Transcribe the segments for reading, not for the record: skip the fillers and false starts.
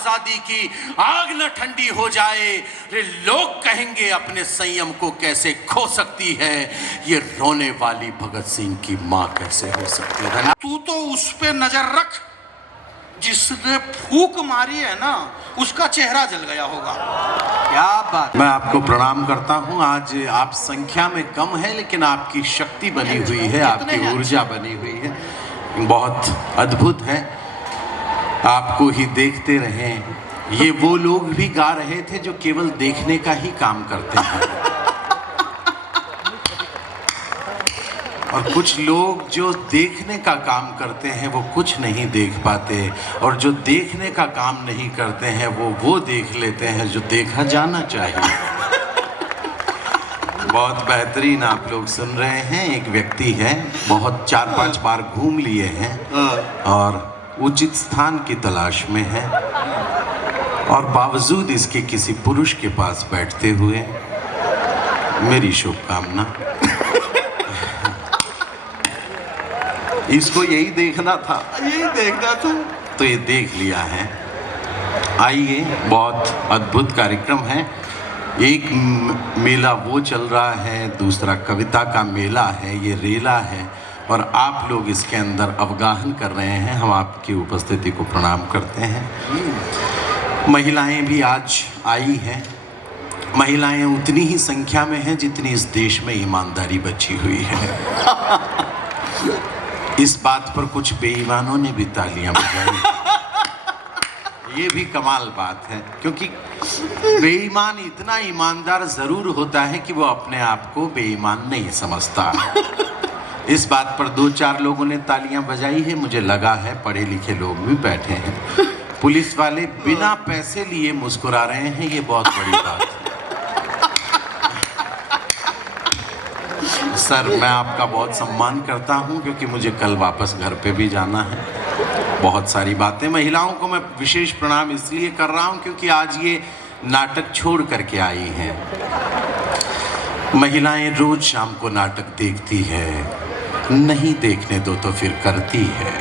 आजादी की आग न ठंडी हो जाए, रे लोग कहेंगे अपने संयम को कैसे खो सकती है, ये रोने वाली भगत सिंह की मां कैसे हो सकती है। तू तो उस पे नजर रख जिसने फूंक मारी है ना, उसका चेहरा जल गया होगा। क्या बात। मैं आपको प्रणाम करता हूं। आज आप संख्या में कम है लेकिन आपकी शक्ति बनी हुई है, आपकी ऊर्जा बनी हुई है, बहुत अद्भुत है। आपको ही देखते रहें। ये वो लोग भी गा रहे थे जो केवल देखने का ही काम करते हैं, और कुछ लोग जो देखने का काम करते हैं वो कुछ नहीं देख पाते, और जो देखने का काम नहीं करते हैं वो देख लेते हैं जो देखा जाना चाहिए। बहुत बेहतरीन आप लोग सुन रहे हैं। एक व्यक्ति है, बहुत 4-5 बार घूम लिए हैं और उचित स्थान की तलाश में है, और बावजूद इसके किसी पुरुष के पास बैठते हुए मेरी शुभकामना। इसको यही देखना था, तो ये देख लिया है। आइए, बहुत अद्भुत कार्यक्रम है। एक मेला वो चल रहा है, दूसरा कविता का मेला है, ये रेला है, और आप लोग इसके अंदर अवगाहन कर रहे हैं। हम आपकी उपस्थिति को प्रणाम करते हैं। महिलाएं भी आज आई हैं। महिलाएं उतनी ही संख्या में हैं जितनी इस देश में ईमानदारी बची हुई है। इस बात पर कुछ बेईमानों ने भी तालियां बजाई। ये भी कमाल बात है, क्योंकि बेईमान इतना ईमानदार जरूर होता है कि वो अपने आप को बेईमान नहीं समझता। इस बात पर 2-4 लोगों ने तालियां बजाई है। मुझे लगा है पढ़े लिखे लोग भी बैठे हैं। पुलिस वाले बिना पैसे लिए मुस्कुरा रहे हैं, ये बहुत बड़ी बात है। सर, मैं आपका बहुत सम्मान करता हूं, क्योंकि मुझे कल वापस घर पे भी जाना है। बहुत सारी बातें। महिलाओं को मैं विशेष प्रणाम इसलिए कर रहा हूं क्योंकि आज ये नाटक छोड़ करके आई हैं। महिलाएं रोज शाम को नाटक देखती है, नहीं देखने दो तो फिर करती है।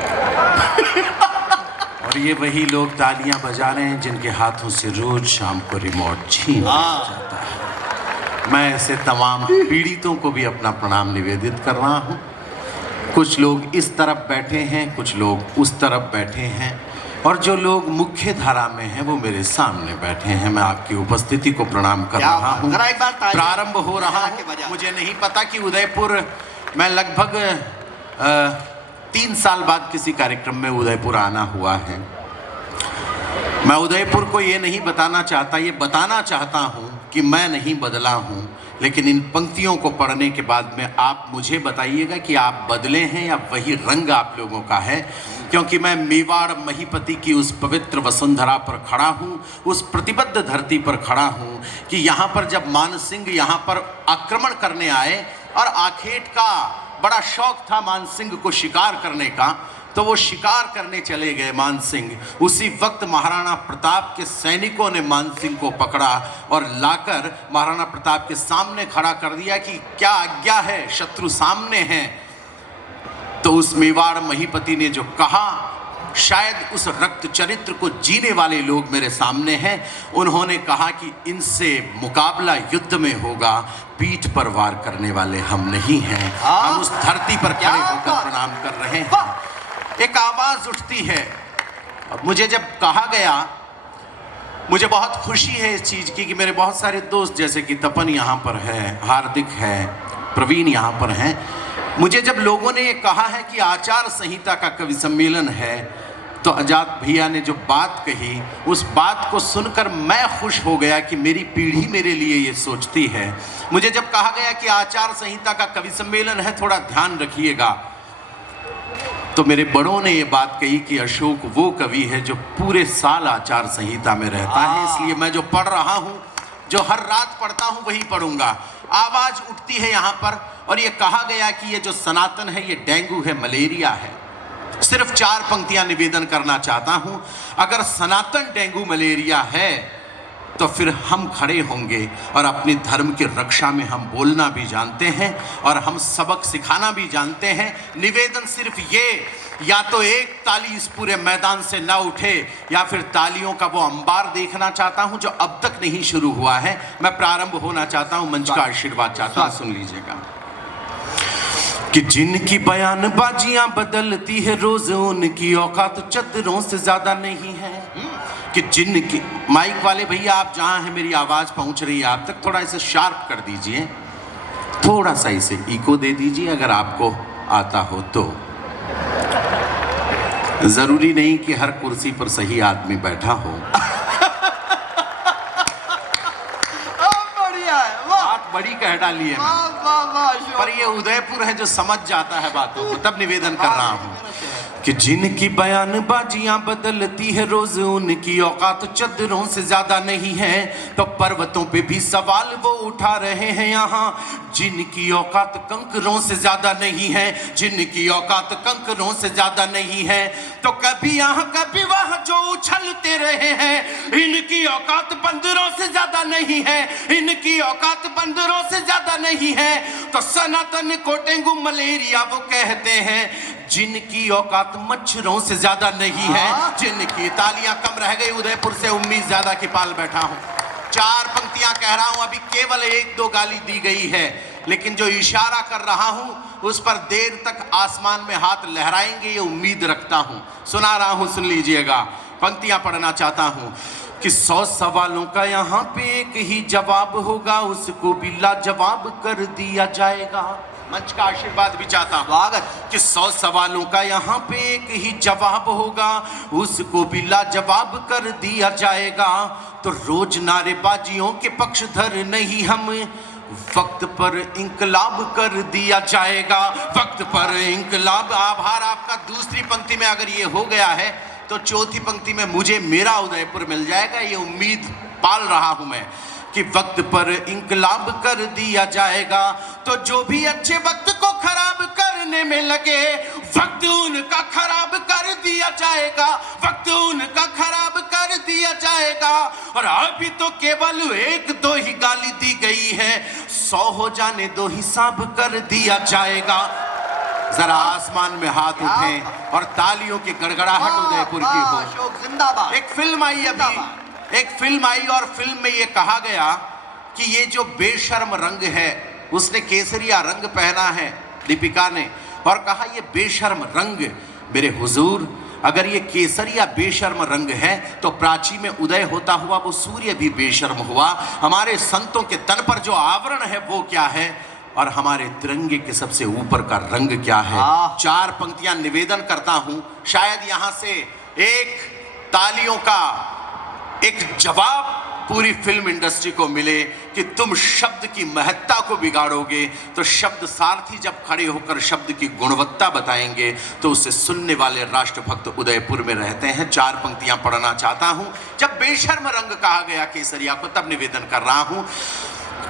और ये वही लोग तालियां बजा रहे हैं जिनके हाथों से रोज शाम को रिमोट छीन जाता है। मैं ऐसे तमाम पीड़ितों को भी अपना प्रणाम निवेदित कर रहा हूँ। कुछ लोग इस तरफ बैठे हैं, कुछ लोग उस तरफ बैठे हैं, और जो लोग मुख्य धारा में हैं वो मेरे सामने बैठे हैं। मैं आपकी उपस्थिति को प्रणाम कर रहा हूँ। प्रारंभ हो रहा है। मुझे नहीं पता कि उदयपुर, मैं लगभग 3 साल बाद किसी कार्यक्रम में उदयपुर आना हुआ है। मैं उदयपुर को ये नहीं बताना चाहता, ये बताना चाहता हूँ कि मैं नहीं बदला हूँ, लेकिन इन पंक्तियों को पढ़ने के बाद में आप मुझे बताइएगा कि आप बदले हैं या वही रंग आप लोगों का है। क्योंकि मैं मेवाड़ महीपति की उस पवित्र वसुंधरा पर खड़ा हूँ, उस प्रतिबद्ध धरती पर खड़ा हूँ कि यहाँ पर जब मान सिंह यहाँ पर आक्रमण करने आए, और आखेट का बड़ा शौक था मान सिंह को शिकार करने का, तो वो शिकार करने चले गए मान सिंह। उसी वक्त महाराणा प्रताप के सैनिकों ने मान सिंह को पकड़ा और लाकर महाराणा प्रताप के सामने खड़ा कर दिया कि क्या आज्ञा है, शत्रु सामने हैं। तो उस मेवाड़ महीपति ने जो कहा, शायद उस रक्त चरित्र को जीने वाले लोग मेरे सामने हैं। उन्होंने कहा कि इनसे मुकाबला युद्ध में होगा, पीठ पर वार करने वाले हम नहीं हैं। हम उस धरती पर खड़े होकर प्रणाम कर रहे हैं। एक आवाज उठती है। मुझे जब कहा गया, मुझे बहुत खुशी है इस चीज की कि मेरे बहुत सारे दोस्त जैसे कि तपन यहाँ पर है, हार्दिक है, प्रवीण यहाँ पर हैं। मुझे जब लोगों ने ये कहा है कि आचार संहिता का कवि सम्मेलन है, तो आजाद भैया ने जो बात कही, उस बात को सुनकर मैं खुश हो गया कि मेरी पीढ़ी मेरे लिए ये सोचती है। मुझे जब कहा गया कि आचार संहिता का कवि सम्मेलन है, थोड़ा ध्यान रखिएगा, तो मेरे बड़ों ने ये बात कही कि अशोक वो कवि है जो पूरे साल आचार संहिता में रहता है, इसलिए मैं जो पढ़ रहा हूँ, जो हर रात पढ़ता हूँ, वही पढ़ूंगा। आवाज उठती है यहाँ पर, और ये कहा गया कि ये जो सनातन है ये डेंगू है, मलेरिया है। सिर्फ 4 पंक्तियां निवेदन करना चाहता हूं। अगर सनातन डेंगू मलेरिया है तो फिर हम खड़े होंगे, और अपने धर्म की रक्षा में हम बोलना भी जानते हैं और हम सबक सिखाना भी जानते हैं। निवेदन सिर्फ ये या तो एक ताली इस पूरे मैदान से ना उठे या फिर तालियों का वो अंबार देखना चाहता हूं जो अब तक नहीं शुरू हुआ है। मैं प्रारंभ होना चाहता हूं, मंच का आशीर्वाद चाहता हूं, सुन लीजिएगा। कि जिनकी बयानबाजियां बदलती है रोज, उनकी औकात चद्दरों से ज्यादा नहीं है। कि जिनकी, माइक वाले भैया आप जहां हैं मेरी आवाज पहुंच रही है आप तक, थोड़ा इसे शार्प कर दीजिए, थोड़ा सा इसे इको दे दीजिए अगर आपको आता हो तो। जरूरी नहीं कि हर कुर्सी पर सही आदमी बैठा हो। बढ़िया है, वाह, बात बड़ी कह डाली है वाह वाह वाह अशोक। पर ये उदयपुर है जो समझ जाता है बातों को, तब निवेदन कर रहा हूं कि जिनकी बयानबाजियां बदलती है रोज, उनकी औकात चद्दरों से ज्यादा नहीं है। तो पर्वतों पे भी सवाल वो उठा रहे हैं यहाँ, जिनकी औकात कंकरों से ज्यादा नहीं है, जिनकी औकात कंकरों से ज्यादा नहीं है। तो कभी यहाँ कभी वहाँ जो उछलते रहे हैं, इनकी औकात बंदरों से ज्यादा नहीं है, इनकी औकात बंदरों से ज्यादा नहीं है। तो सनातन को डेंगू मलेरिया वो कहते हैं, जिनकी औकात मच्छरों से ज्यादा नहीं है, जिनकी, तालियां कम रह गई, उदयपुर से उम्मीद ज्यादा की पाल बैठा हूं। 4 पंक्तियां कह रहा हूं, अभी केवल 1-2 गाली दी गई है, लेकिन जो इशारा कर रहा हूं उस पर देर तक आसमान में हाथ लहराएंगे ये उम्मीद रखता हूं। सुना रहा हूं, सुन लीजिएगा, पंक्तियां पढ़ना चाहता हूं कि 100 सवालों का यहाँ पे एक ही जवाब होगा, उसको भी लाजवाब कर दिया जाएगा। मंच का आशीर्वाद भी चाहता हूं। स्वागत। कि 100 सवालों का यहाँ पे एक ही जवाब होगा, उसको भी लाजवाब कर दिया जाएगा। तो रोज नारेबाजियों के पक्षधर नहीं हम, वक्त पर इंकलाब कर दिया जाएगा, वक्त पर इंकलाब। आभार आपका। दूसरी पंक्ति में अगर ये हो गया है तो चौथी पंक्ति में मुझे मेरा उदयपुर मिल जाएगा, ये उम्मीद पाल रहा हूं मैं कि वक्त पर इंकलाब कर दिया जाएगा। तो जो भी अच्छे वक्त को खराब करने में लगे, वक्त उनका खराब कर दिया जाएगा, वक्त उनका खराब कर दिया जाएगा। और अभी तो केवल 1-2 ही गाली दी गई है, 100 हो जाने दो हिसाब कर दिया जाएगा। जरा आसमान में हाथ उठें और तालियों की गड़गड़ाहट उदयपुर की हो। अशोक जिंदाबाद। एक फिल्म आई अभी, एक फिल्म आई और फिल्म में ये कहा गया कि ये जो बेशर्म रंग है, उसने केसरिया रंग पहना है दीपिका ने, और कहा ये बेशर्म रंग, मेरे हुजूर अगर ये केसरिया बेशर्म रंग है तो प्राची में उदय होता हुआ वो सूर्य भी बेशर्म हुआ। हमारे संतों के तन पर जो आवरण है वो क्या है, और हमारे तिरंगे के सबसे ऊपर का रंग क्या है। 4 पंक्तियां निवेदन करता हूं, शायद यहां से एक तालियों का एक जवाब पूरी फिल्म इंडस्ट्री को मिले कि तुम शब्द की महत्ता को बिगाड़ोगे तो शब्द सारथी जब खड़े होकर शब्द की गुणवत्ता बताएंगे तो उसे सुनने वाले राष्ट्रभक्त उदयपुर में रहते हैं। 4 पंक्तियां पढ़ना चाहता हूं। जब बेशर्म रंग कहा गया केसरिया को, तब निवेदन कर रहा हूं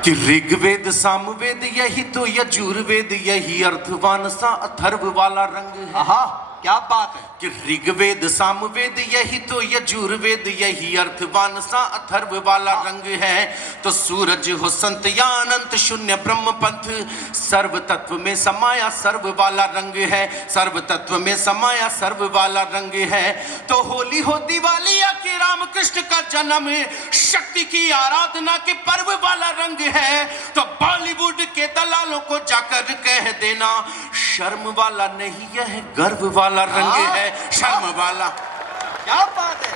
कि ऋग्वेद सामवेद यही तो यजुर्वेद, यही अर्थवान सा अथर्व वाला रंग है। आहा, क्या बात है। कि ऋग्वेद सामवेद यही तो यजुर्वेद, यही अर्थवान सा अथर्व वाला रंग है। तो सूरज हो संत या अनंत शून्य ब्रह्म पंथ, सर्व तत्व में समाया सर्व वाला रंग है, सर्व तत्व में समाया सर्व वाला रंग है। तो होली हो दिवाली या कि राम कृष्ण का जन्म, शक्ति की आराधना के पर्व वाला रंग है। तो बॉलीवुड के दलालों को जाकर कह देना, शर्म वाला नहीं यह गर्व वाला रंग है, शर्म वाला। क्या बात है।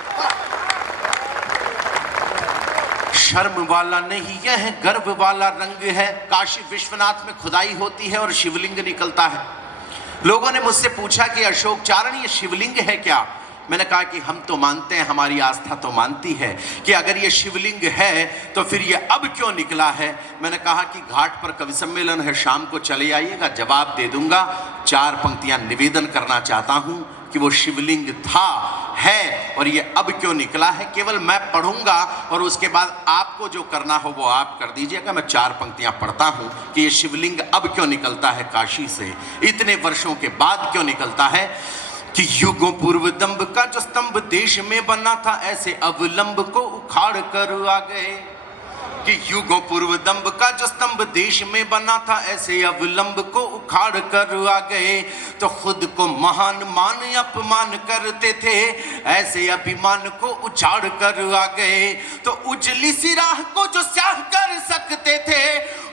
शर्म वाला नहीं यह गर्व वाला रंग है। काशी विश्वनाथ में खुदाई होती है और शिवलिंग निकलता है। लोगों ने मुझसे पूछा कि अशोक चारण ये शिवलिंग है क्या? मैंने कहा कि हम तो मानते हैं, हमारी आस्था तो मानती है कि अगर ये शिवलिंग है तो फिर ये अब क्यों निकला है। मैंने कहा कि घाट पर कवि सम्मेलन है, शाम को चले आइएगा, जवाब दे दूंगा। 4 पंक्तियां निवेदन करना चाहता हूं कि वो शिवलिंग था, है, और ये अब क्यों निकला है। केवल मैं पढ़ूंगा और उसके बाद आपको जो करना हो वो आप कर दीजिएगा। मैं 4 पंक्तियां पढ़ता हूं कि ये शिवलिंग अब क्यों निकलता है काशी से, इतने वर्षों के बाद क्यों निकलता है। कि युगों पूर्व दंभ का जो स्तंभ देश में बना था, ऐसे अवलंब को उखाड़ कर आ गए। कि युगों पूर्व दंभ का जो स्तंभ देश में बना था, ऐसे अवलंब को उखाड़ कर आ गए। तो खुद को महान मान अपमान करते थे, ऐसे अभिमान को उछाड़ कर आ गए। तो उजली सी राह को जो स्याह कर सकते थे,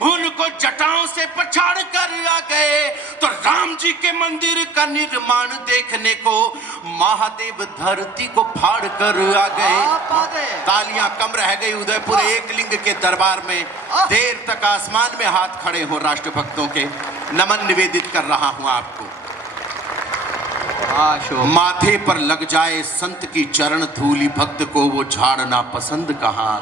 उनको जटाओं से पछाड़ कर आ गए। तो राम जी के मंदिर का निर्माण देखने को महादेव धरती को फाड़ कर आ गए। तालियां कम रह गई। उदयपुर एक लिंग के दरबार में देर तक आसमान में हाथ खड़े हो राष्ट्रभक्तों के। नमन निवेदित कर रहा हूं आपको। माथे पर लग जाए संत की चरण धूली, भक्त को वो झाड़ना पसंद कहाँ।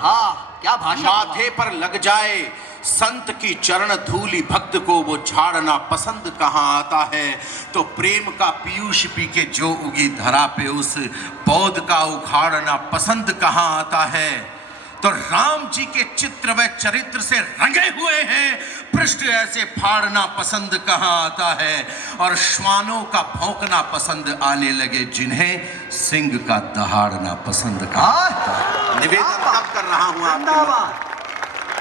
क्या भाषा। माथे पर लग जाए संत की चरण धूली, भक्त को वो झाड़ना पसंद कहाँ आता है। तो प्रेम का पीयूष पी के जो उगी धरा पे, उस पौध का उखाड़ना पसंद कहाँ आता है। तो राम जी के चित्र व चरित्र से रंगे हुए हैं, पृष्ठ ऐसे फाड़ना पसंद कहाँ आता है। और श्वानों का भौंकना पसंद आने लगे, जिन्हें सिंह का दहाड़ना पसंद कहाँ आता है। निवेदन तब कर रहा हूं आपको।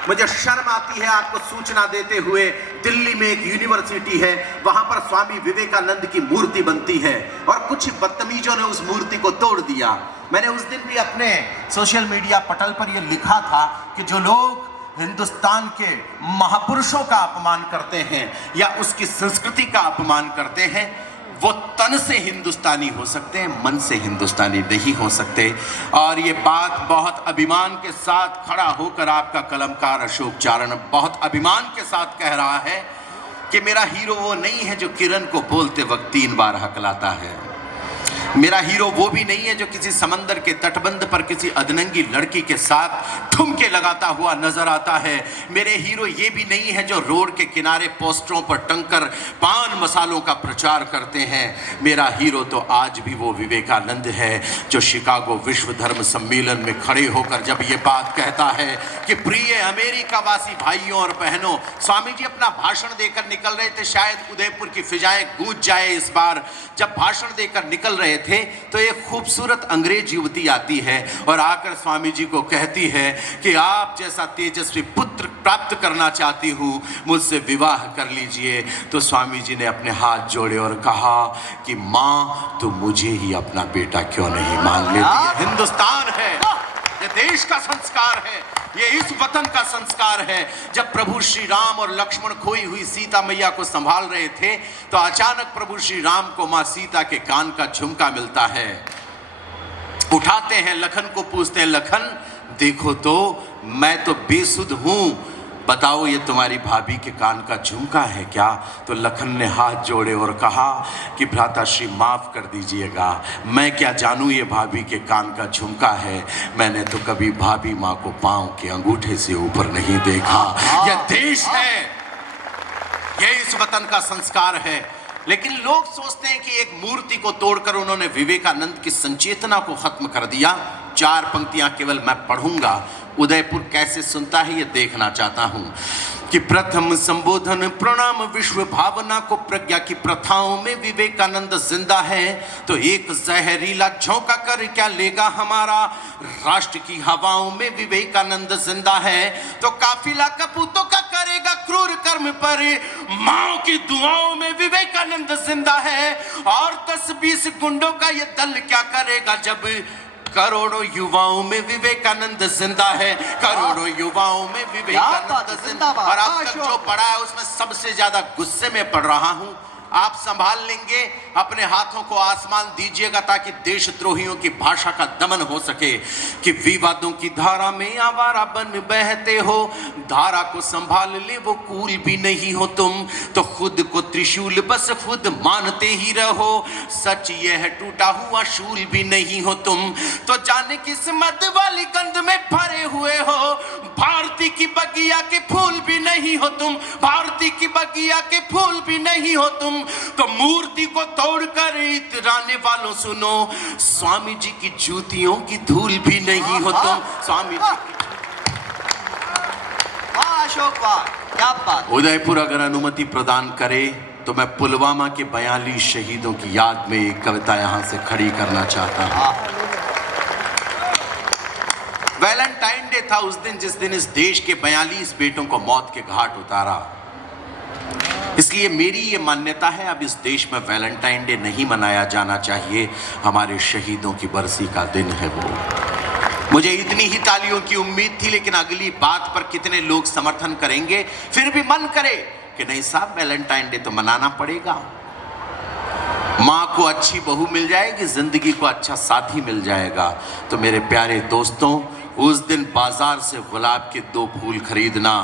मुझे शर्म आती है आपको सूचना देते हुए, दिल्ली में एक यूनिवर्सिटी है, वहां पर स्वामी विवेकानंद की मूर्ति बनती है और कुछ बदतमीजों ने उस मूर्ति को तोड़ दिया। मैंने उस दिन भी अपने सोशल मीडिया पटल पर यह लिखा था कि जो लोग हिंदुस्तान के महापुरुषों का अपमान करते हैं या उसकी संस्कृति का अपमान करते हैं, वो तन से हिंदुस्तानी हो सकते हैं, मन से हिंदुस्तानी नहीं हो सकते। और ये बात बहुत अभिमान के साथ खड़ा होकर आपका कलमकार अशोक चारण बहुत अभिमान के साथ कह रहा है कि मेरा हीरो वो नहीं है जो किरण को बोलते वक्त 3 बार हकलाता है। मेरा हीरो वो भी नहीं है जो किसी समंदर के तटबंध पर किसी अधनंगी लड़की के साथ ठुमके लगाता हुआ नजर आता है। मेरे हीरो ये भी नहीं है जो रोड के किनारे पोस्टरों पर टंगकर पान मसालों का प्रचार करते हैं। मेरा हीरो तो आज भी वो विवेकानंद है जो शिकागो विश्व धर्म सम्मेलन में खड़े होकर जब ये बात कहता है कि प्रिय अमेरिका वासी भाइयों और बहनों, स्वामी जी अपना भाषण देकर निकल रहे थे, शायद उदयपुर की फिजाएं गूंज जाए इस बार। जब भाषण देकर निकल रहे थे तो एक खूबसूरत अंग्रेज युवती आती है और आकर स्वामी जी को कहती है कि आप जैसा तेजस्वी पुत्र प्राप्त करना चाहती हूं, मुझसे विवाह कर लीजिए। तो स्वामी जी ने अपने हाथ जोड़े और कहा कि मां तो मुझे ही अपना बेटा क्यों नहीं मान लेती। हिंदुस्तान है, ये देश का संस्कार है, ये इस वतन का संस्कार है। जब प्रभु श्री राम और लक्ष्मण खोई हुई सीता मैया को संभाल रहे थे तो अचानक प्रभु श्री राम को मां सीता के कान का झुमका मिलता है। उठाते हैं लखन को, पूछते हैं लखन देखो तो मैं तो बेसुध हूं, बताओ ये तुम्हारी भाभी के कान का झुमका है क्या। तो लखन ने हाथ जोड़े और कहा कि भ्राताश्री माफ कर दीजिएगा, मैं क्या जानूं ये भाभी के कान का झुमका है, मैंने तो कभी भाभी माँ को पांव के अंगूठे से ऊपर नहीं देखा। यह देश है, यह इस वतन का संस्कार है। लेकिन लोग सोचते हैं कि एक मूर्ति को तोड़कर उन्होंने विवेकानंद की संचेतना को खत्म कर दिया। 4 पंक्तियां केवल मैं पढ़ूंगा, उदयपुर कैसे सुनता है ये देखना चाहता हूं कि प्रथम संबोधन प्रणाम विश्व भावना को प्रज्ञा की प्रथाओं में विवेकानंद जिंदा है। तो एक जहरीला झोंका कर क्या लेगा हमारा, राष्ट्र की हवाओं में विवेकानंद जिंदा है। तो काफिला कपूतों का करेगा क्रूर कर्म पर माओ की दुआओं में विवेकानंद जिंदा है। और 10-20 गुंडों का ये दल क्या करेगा जब करोड़ों युवाओं में विवेकानंद जिंदा है, करोड़ों युवाओं में विवेकानंद जिंदा। और अब तक जो पढ़ा है उसमें सबसे ज्यादा गुस्से में पढ़ रहा हूं। आप संभाल लेंगे, अपने हाथों को आसमान दीजिएगा ताकि देशद्रोहियों की भाषा का दमन हो सके। कि विवादों की धारा में आवारा बन बहते हो, धारा को संभाल ले वो कूल भी नहीं हो तुम। तो खुद को त्रिशूल बस खुद मानते ही रहो, सच यह टूटा हुआ शूल भी नहीं हो तुम। तो जाने किस मद वाली गंध में भरे हुए हो, भारती की बगिया के फूल भी नहीं हो तुम, भारती की बगिया के फूल भी नहीं हो तुम। तो मूर्ति को तोड़कर इतराने वालों सुनो, स्वामी जी की जूतियों की धूल भी नहीं हो तुम। स्वामी जी अशोक वाह, क्या बात। उदयपुर अगर अनुमति प्रदान करे तो मैं पुलवामा के 42 शहीदों की याद में एक कविता यहां से खड़ी करना चाहता हूं। वैलेंटाइन डे था उस दिन जिस दिन इस देश के 42 बेटों को मौत के घाट उतारा। इसलिए मेरी ये मान्यता है अब इस देश में वैलेंटाइन डे नहीं मनाया जाना चाहिए, हमारे शहीदों की बरसी का दिन है वो। मुझे इतनी ही तालियों की उम्मीद थी, लेकिन अगली बात पर कितने लोग समर्थन करेंगे। फिर भी मन करे कि नहीं साहब वैलेंटाइन डे तो मनाना पड़ेगा। माँ को अच्छी बहू मिल जाएगी, जिंदगी को अच्छा साथी मिल जाएगा। तो मेरे प्यारे दोस्तों, उस दिन बाजार से गुलाब के 2 फूल खरीदना,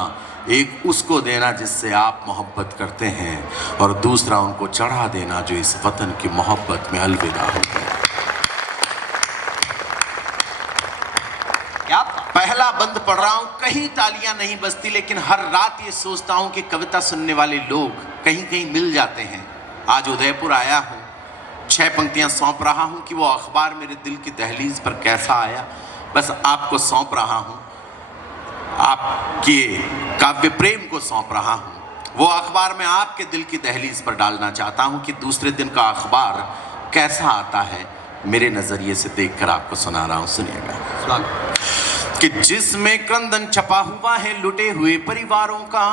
एक उसको देना जिससे आप मोहब्बत करते हैं और दूसरा उनको चढ़ा देना जो इस वतन की मोहब्बत में अलविदा हो गए। क्या बात। पहला बंद पढ़ रहा हूं, कहीं तालियां नहीं बजती, लेकिन हर रात ये सोचता हूं कि कविता सुनने वाले लोग कहीं कहीं मिल जाते हैं। आज उदयपुर आया हूं, 6 पंक्तियां सौंप रहा हूं कि वो अखबार मेरे दिल की दहलीज पर कैसा आया, बस आपको सौंप रहा हूं, आपके काव्य प्रेम को सौंप रहा हूं। वो अखबार मैं आपके दिल की दहलीज पर डालना चाहता हूं कि दूसरे दिन का अखबार कैसा आता है, मेरे नजरिए से देखकर आपको सुना रहा हूं, सुनिएगा। कि जिसमें क्रंदन छपा हुआ है लुटे हुए परिवारों का,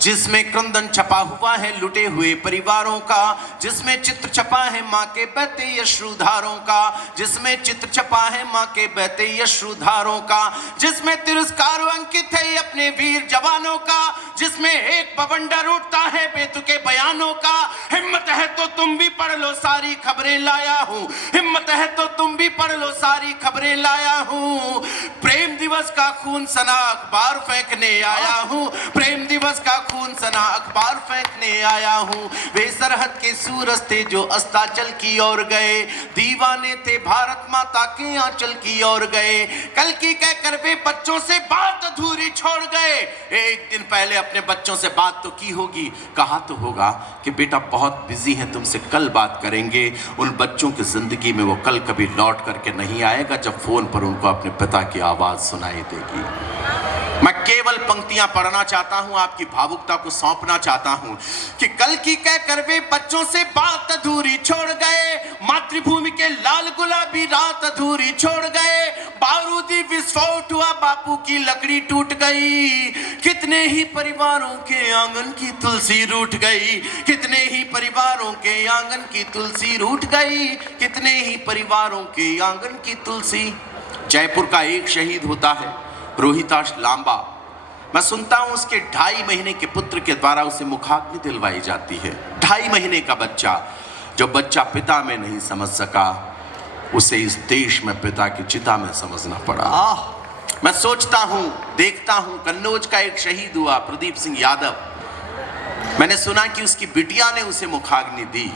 जिसमें क्रंदन छपा हुआ है लुटे हुए परिवारों का, जिसमें चित्र छपा है माँ के बहते यश्रुधारों का, जिसमें चित्र छपा है माँ के बहते यश्रुधारों का, जिसमें तिरस्कार अंकित है अपने वीर जवानों का, जिसमें एक बवंडर उठता है बेतुके बयानों का। हिम्मत है तो तुम भी पढ़ लो सारी खबरें लाया हूँ, हिम्मत है तो तुम भी पढ़ लो सारी खबरें लाया हूँ। प्रेम दिवस का खून सना अखबार फेंकने आया हूँ, प्रेम दिवस का खून सना अखबार फेंकने आया हूँ। वे सरहद के सूरज थे जो अस्ताचल की ओर गए, दीवाने थे भारत माता के आंचल की ओर गए। कल की कहकर वे बच्चों से बात अधूरी छोड़ गए। एक दिन पहले अपने बच्चों से बात तो की होगी, कहा तो होगा कि बेटा बहुत बिजी हैं, तुमसे कल बात करेंगे। उन बच्चों की जिंदगी में वो कल कभी लौट करके नहीं आएगा जब फोन पर उनको अपने पिता की आवाज सुनाई देगी। मैं केवल पंक्तियां पढ़ना चाहता हूं, आपकी भावुकता को सौंपना चाहता हूं कि कल की कहकर वे बच्चों से बात अधूरी छोड़ गए, मातृभूमि के लाल गुलाबी रात अधूरी छोड़ गए। बारूदी विस्फोट हुआ, बापू की लकड़ी टूट गई, कितने ही परिवारों के आंगन की तुलसी रूठ गई, कितने ही परिवारों के आंगन की तुलसी रूठ गई, कितने ही परिवारों के आंगन की तुलसी। जयपुर का एक शहीद होता है, रोहिताश लांबा। मैं सुनता हूं उसके 2.5 महीने के पुत्र के द्वारा उसे मुखाग्नि दिलवाई जाती है। 2.5 महीने का बच्चा, जो बच्चा पिता में नहीं समझ सका, उसे इस देश में पिता की चिता में समझना पड़ा। मैं सोचता हूं, देखता हूं, कन्नौज का एक शहीद हुआ, प्रदीप सिंह यादव। मैंने सुना कि उसकी बिटिया ने उसे मुखाग्नि दी।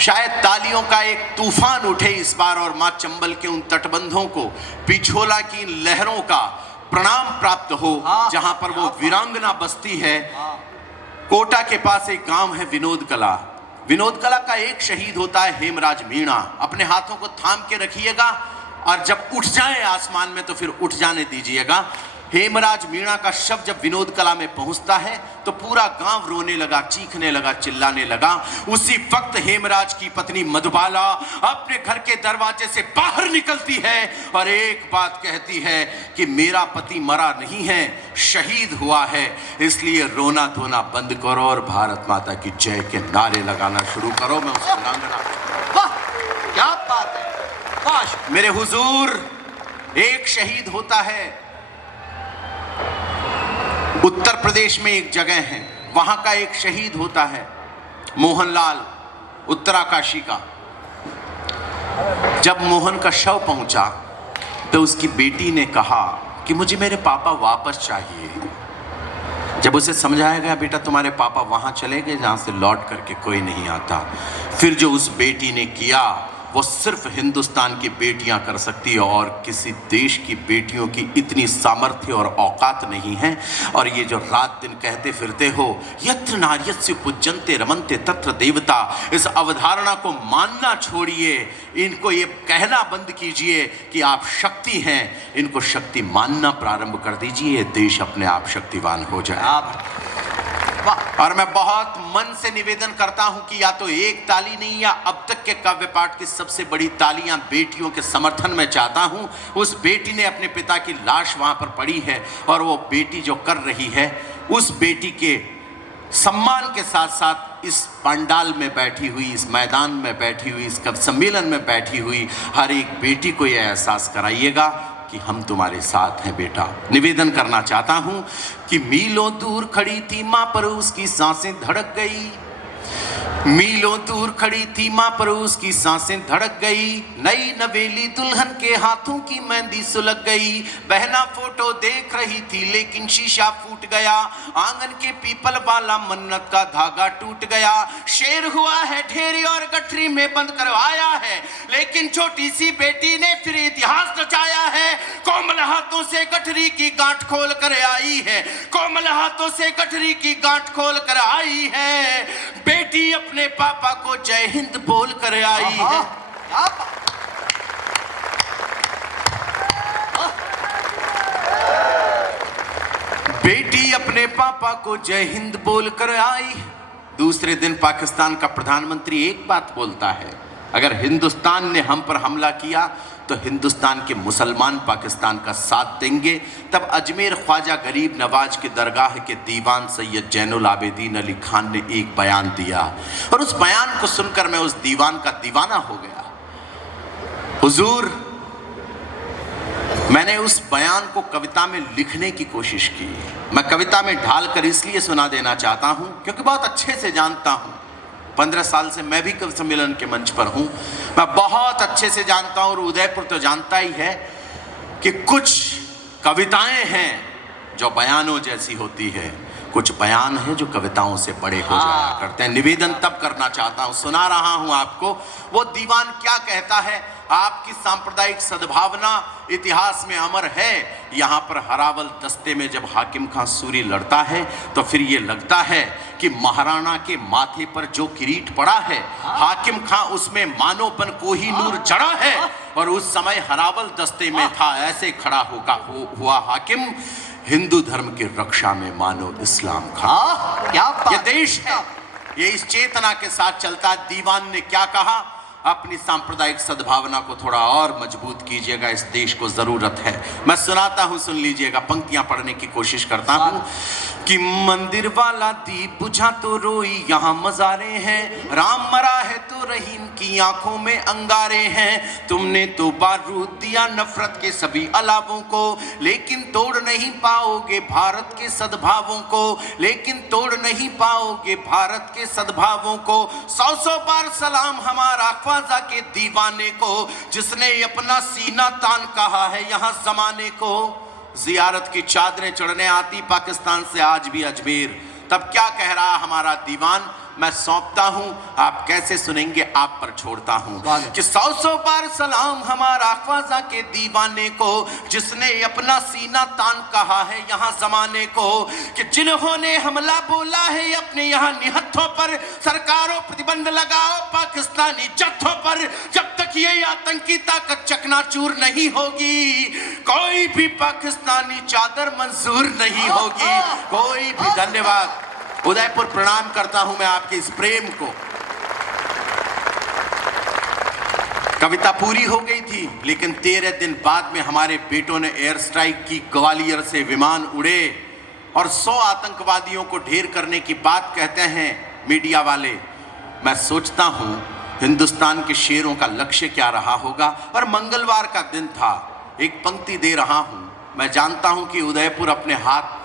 शायद तालियों का एक तूफान उठे इस बार और मां चंबल के उन तटबंधों को, पिछोला की इन लहरों का प्रणाम प्राप्त हो, जहां पर वो वीरांगना बसती है। कोटा के पास एक गांव है विनोद कला। विनोद कला का एक शहीद होता है हेमराज मीणा। अपने हाथों को थाम के रखिएगा और जब उठ जाए आसमान में तो फिर उठ जाने दीजिएगा। हेमराज मीणा का शव जब विनोद कला में पहुंचता है तो पूरा गांव रोने लगा, चीखने लगा, चिल्लाने लगा। उसी वक्त हेमराज की पत्नी मधुबाला अपने घर के दरवाजे से बाहर निकलती है और एक बात कहती है कि मेरा पति मरा नहीं है, शहीद हुआ है, इसलिए रोना धोना बंद करो और भारत माता की जय के नारे लगाना शुरू करो। मैं उस वीरांगना, वाह क्या बात है, वाह। मेरे हुजूर, एक शहीद होता है उत्तर प्रदेश में, एक जगह है वहां का एक शहीद होता है मोहनलाल, उत्तराकाशी का। जब मोहन का शव पहुंचा तो उसकी बेटी ने कहा कि मुझे मेरे पापा वापस चाहिए। जब उसे समझाया गया बेटा तुम्हारे पापा वहां चले गए जहां से लौट करके कोई नहीं आता, फिर जो उस बेटी ने किया वो सिर्फ हिंदुस्तान की बेटियां कर सकती है और किसी देश की बेटियों की इतनी सामर्थ्य और औकात नहीं है। और ये जो रात दिन कहते फिरते हो यत्र नार्यस्य पूज्यन्ते रमन्ते तत्र देवता, इस अवधारणा को मानना छोड़िए, इनको ये कहना बंद कीजिए कि आप शक्ति हैं। इनको शक्ति मानना प्रारंभ कर दीजिए, देश अपने आप शक्तिवान हो जाए। वाह। और मैं बहुत मन से निवेदन करता हूं कि या तो एक ताली नहीं, या अब तक के काव्य पाठ की सबसे बड़ी तालियां बेटियों के समर्थन में चाहता हूं। उस बेटी ने अपने पिता की लाश वहां पर पड़ी है, और वो बेटी जो कर रही है, उस बेटी के सम्मान के साथ साथ इस पंडाल में बैठी हुई, इस मैदान में बैठी हुई, इस कवि सम्मेलन में बैठी हुई हर एक बेटी को यह एहसास कराइएगा कि हम तुम्हारे साथ हैं बेटा। निवेदन करना चाहता हूं कि मीलों दूर खड़ी थी मां, पर उसकी सांसें धड़क गई। मीलों दूर खड़ी थी मां, पर उसकी सांसें धड़क गई। नई नवेली दुल्हन के हाथों की मेहंदी सुलग गई। बहना फोटो देख रही थी लेकिन शीशा फूट गया। आंगन के पीपल वाला मन्नत का धागा टूट गया। शेर हुआ है ढेरी और गठरी में बंद करवाया है, लेकिन छोटी सी बेटी ने फिर इतिहास रचाया है। कोमल हाथों से गठरी की गांठ खोल कर आई है। कोमल हाथों से गठरी की गांठ खोल कर आई है। बेटी अपने पापा को जय हिंद बोल कर आई है। बेटी अपने पापा को जय हिंद बोल कर आई। दूसरे दिन पाकिस्तान का प्रधानमंत्री एक बात बोलता है, अगर हिंदुस्तान ने हम पर हमला किया तो हिंदुस्तान के मुसलमान पाकिस्तान का साथ देंगे। तब अजमेर ख्वाजा गरीब नवाज के दरगाह के दीवान सैयद जैनुल आबिदीन अली खान ने एक बयान दिया, और उस बयान को सुनकर मैं उस दीवान का दीवाना हो गया। हुजूर, मैंने उस बयान को कविता में लिखने की कोशिश की। मैं कविता में ढालकर इसलिए सुना देना चाहता हूं क्योंकि बहुत अच्छे से जानता हूं, 15 साल से मैं भी कवि सम्मेलन के मंच पर हूं। मैं बहुत अच्छे से जानता हूं, और उदयपुर तो जानता ही है कि कुछ कविताएं हैं जो बयानों जैसी होती है, कुछ बयान हैं जो कविताओं से बड़े हो जाया करते हैं। निवेदन तब करना चाहता हूं, सुना रहा हूं आपको। वो दीवान क्या कहता है, आपकी सांप्रदायिक सद्भावना इतिहास में अमर है। यहाँ पर हरावल दस्ते में जब हाकिम खां सूरी लड़ता है तो फिर ये लगता है कि महाराणा के माथे पर जो किरीट पड़ा है, हाकिम खां उसमें मानो बन को ही नूर जड़ा है। और उस समय हरावल दस्ते में था, ऐसे खड़ा हुआ हाकिम, हिंदू धर्म की रक्षा में मानो इस्लाम खां। क्या ये देश है, ये इस चेतना के साथ चलता। दीवान ने क्या कहा, अपनी सांप्रदायिक सद्भावना को थोड़ा और मजबूत कीजिएगा, इस देश को जरूरत है। मैं सुनाता हूं, सुन लीजिएगा, पंक्तियां पढ़ने की कोशिश करता हूं कि मंदिर वाला दीप बुझा तो रोई यहाँ मजारे हैं। राम मरा है तो रहीम की आंखों में अंगारे हैं। तुमने तो बारूद दिया नफरत के सभी अलावों को, लेकिन तोड़ नहीं पाओगे भारत के सद्भावों को। लेकिन तोड़ नहीं पाओगे भारत के सद्भावों को। 100 बार सलाम हमारा ख्वाजा के दीवाने को, जिसने अपना सीना तान कहा है यहाँ जमाने को। जियारत की चादरें चढ़ने आती पाकिस्तान से आज भी अजमेर। तब क्या कह रहा हमारा दीवान, मैं सौंपता हूं, आप कैसे सुनेंगे आप पर छोड़ता हूं कि 100 बार सलाम हमारा ख्वाजा के दीवाने को, जिसने अपना सीना तान कहा है यहाँ जमाने को। कि जिन्होंने हमला बोला है अपने यहाँ निहत्थों पर, सरकारों प्रतिबंध लगाओ पाकिस्तानी जत्थों पर। जब तक ये आतंकी ताकत चकनाचूर नहीं होगी, कोई भी पाकिस्तानी चादर मंजूर नहीं होगी, कोई भी। धन्यवाद। उदयपुर प्रणाम करता हूं मैं आपके इस प्रेम को। कविता पूरी हो गई थी, लेकिन 13 दिन बाद में हमारे बेटों ने एयर स्ट्राइक की। ग्वालियर से विमान उड़े और 100 आतंकवादियों को ढेर करने की बात कहते हैं मीडिया वाले। मैं सोचता हूं हिंदुस्तान के शेरों का लक्ष्य क्या रहा होगा। और मंगलवार का दिन था, एक पंक्ति दे रहा हूं। मैं जानता हूं कि उदयपुर अपने हाथ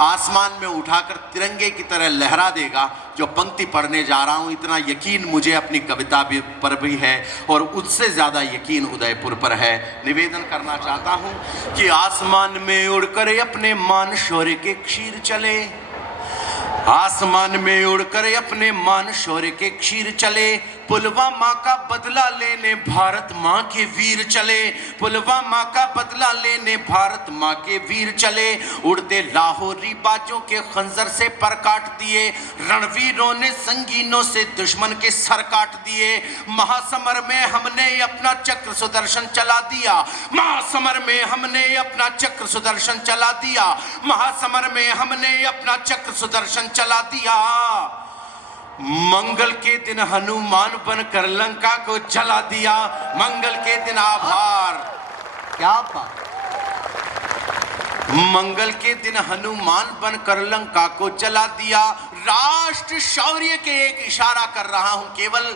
आसमान में उठाकर तिरंगे की तरह लहरा देगा जो पंक्ति पढ़ने जा रहा हूं। इतना यकीन मुझे अपनी कविता पर भी है, और उससे ज्यादा यकीन उदयपुर पर है। निवेदन करना चाहता हूं कि आसमान में उड़कर अपने मान शौर्य के क्षीर चले। आसमान में उड़कर अपने मान शौर्य के क्षीर चले। पुलवामा का बदला लेने भारत माँ के वीर चले। पुलवामा का बदला लेने भारत माँ के वीर चले। उड़ते लाहौरी बाजों के खंजर से पर काट दिए। रणवीरों ने संगीनों से दुश्मन के सर काट दिए। महासमर में हमने अपना चक्र सुदर्शन चला दिया। महासमर में हमने अपना चक्र सुदर्शन चला दिया। महासमर में हमने अपना चक्र सुदर्शन चला दिया, मंगल के दिन हनुमान बनकर लंका को जला दिया, मंगल के दिन आभार। क्या बात। मंगल के दिन हनुमान बनकर लंका को जला दिया। राष्ट्र शौर्य के एक इशारा कर रहा हूं, केवल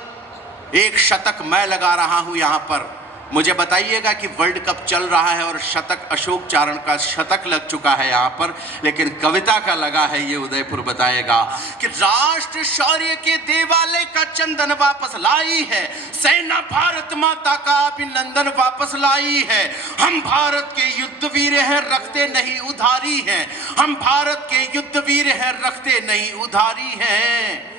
एक शतक मैं लगा रहा हूं यहां पर। मुझे बताइएगा कि वर्ल्ड कप चल रहा है और शतक अशोक चारण का शतक लग चुका है यहां पर, लेकिन कविता का लगा है, ये उदयपुर बताएगा कि राष्ट्र शौर्य के देवालय का चंदन वापस लाई है, सेना भारत माता का अभिनंदन वापस लाई है। हम भारत के युद्धवीर हैं, रखते नहीं उधारी हैं, हम भारत के युद्धवीर हैं, रखते नहीं उधारी हैं।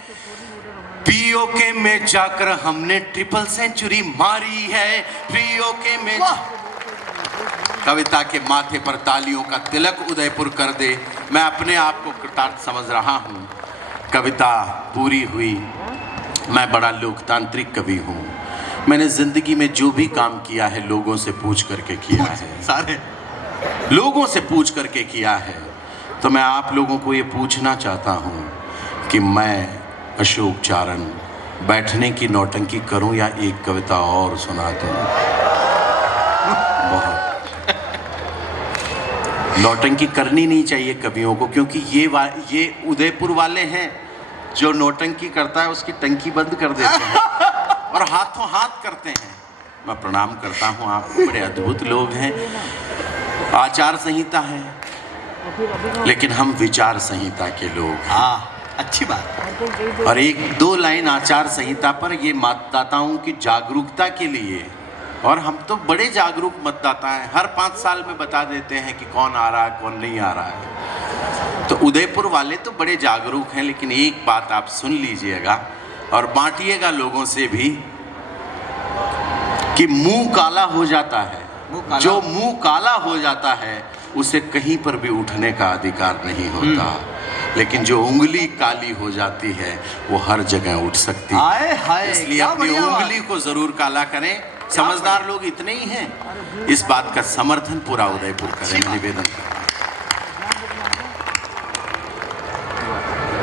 पीओके में जाकर हमने ट्रिपल सेंचुरी मारी है, पीओके में। कविता के माथे पर तालियों का तिलक उदयपुर कर दे। मैं अपने आप को कृतार्थ समझ रहा हूं। कविता पूरी हुई। मैं बड़ा लोकतांत्रिक कवि हूं। मैंने जिंदगी में जो भी काम किया है लोगों से पूछ करके किया है, सारे लोगों से पूछ करके किया है। तो मैं आप लोगों को ये पूछना चाहता हूं कि मैं अशोक चारण बैठने की नौटंकी करूं या एक कविता और सुना दूं? बहुत नौटंकी करनी नहीं चाहिए कवियों को, क्योंकि ये उदयपुर वाले हैं, जो नौटंकी करता है उसकी टंकी बंद कर देते हैं और हाथों हाथ करते हैं। मैं प्रणाम करता हूं, आप बड़े अद्भुत लोग हैं। आचार संहिता है, लेकिन हम विचार संहिता के लोग। हाँ, अच्छी बात। और एक दो लाइन आचार संहिता पर, ये मतदाताओं की जागरूकता के लिए। और हम तो बड़े जागरूक मतदाता हैं, हर 5 साल में बता देते हैं कि कौन आ रहा है कौन नहीं आ रहा है। तो उदयपुर वाले तो बड़े जागरूक हैं, लेकिन एक बात आप सुन लीजिएगा और बांटिएगा लोगों से भी कि मुंह काला हो जाता है, जो मुंह काला हो जाता है उसे कहीं पर भी उठने का अधिकार नहीं होता, लेकिन जो उंगली काली हो जाती है वो हर जगह उठ सकती है। इसलिए अपनी उंगली को जरूर काला करें। समझदार लोग इतने ही हैं, इस बात का समर्थन पूरा उदयपुर करें, निवेदन करें।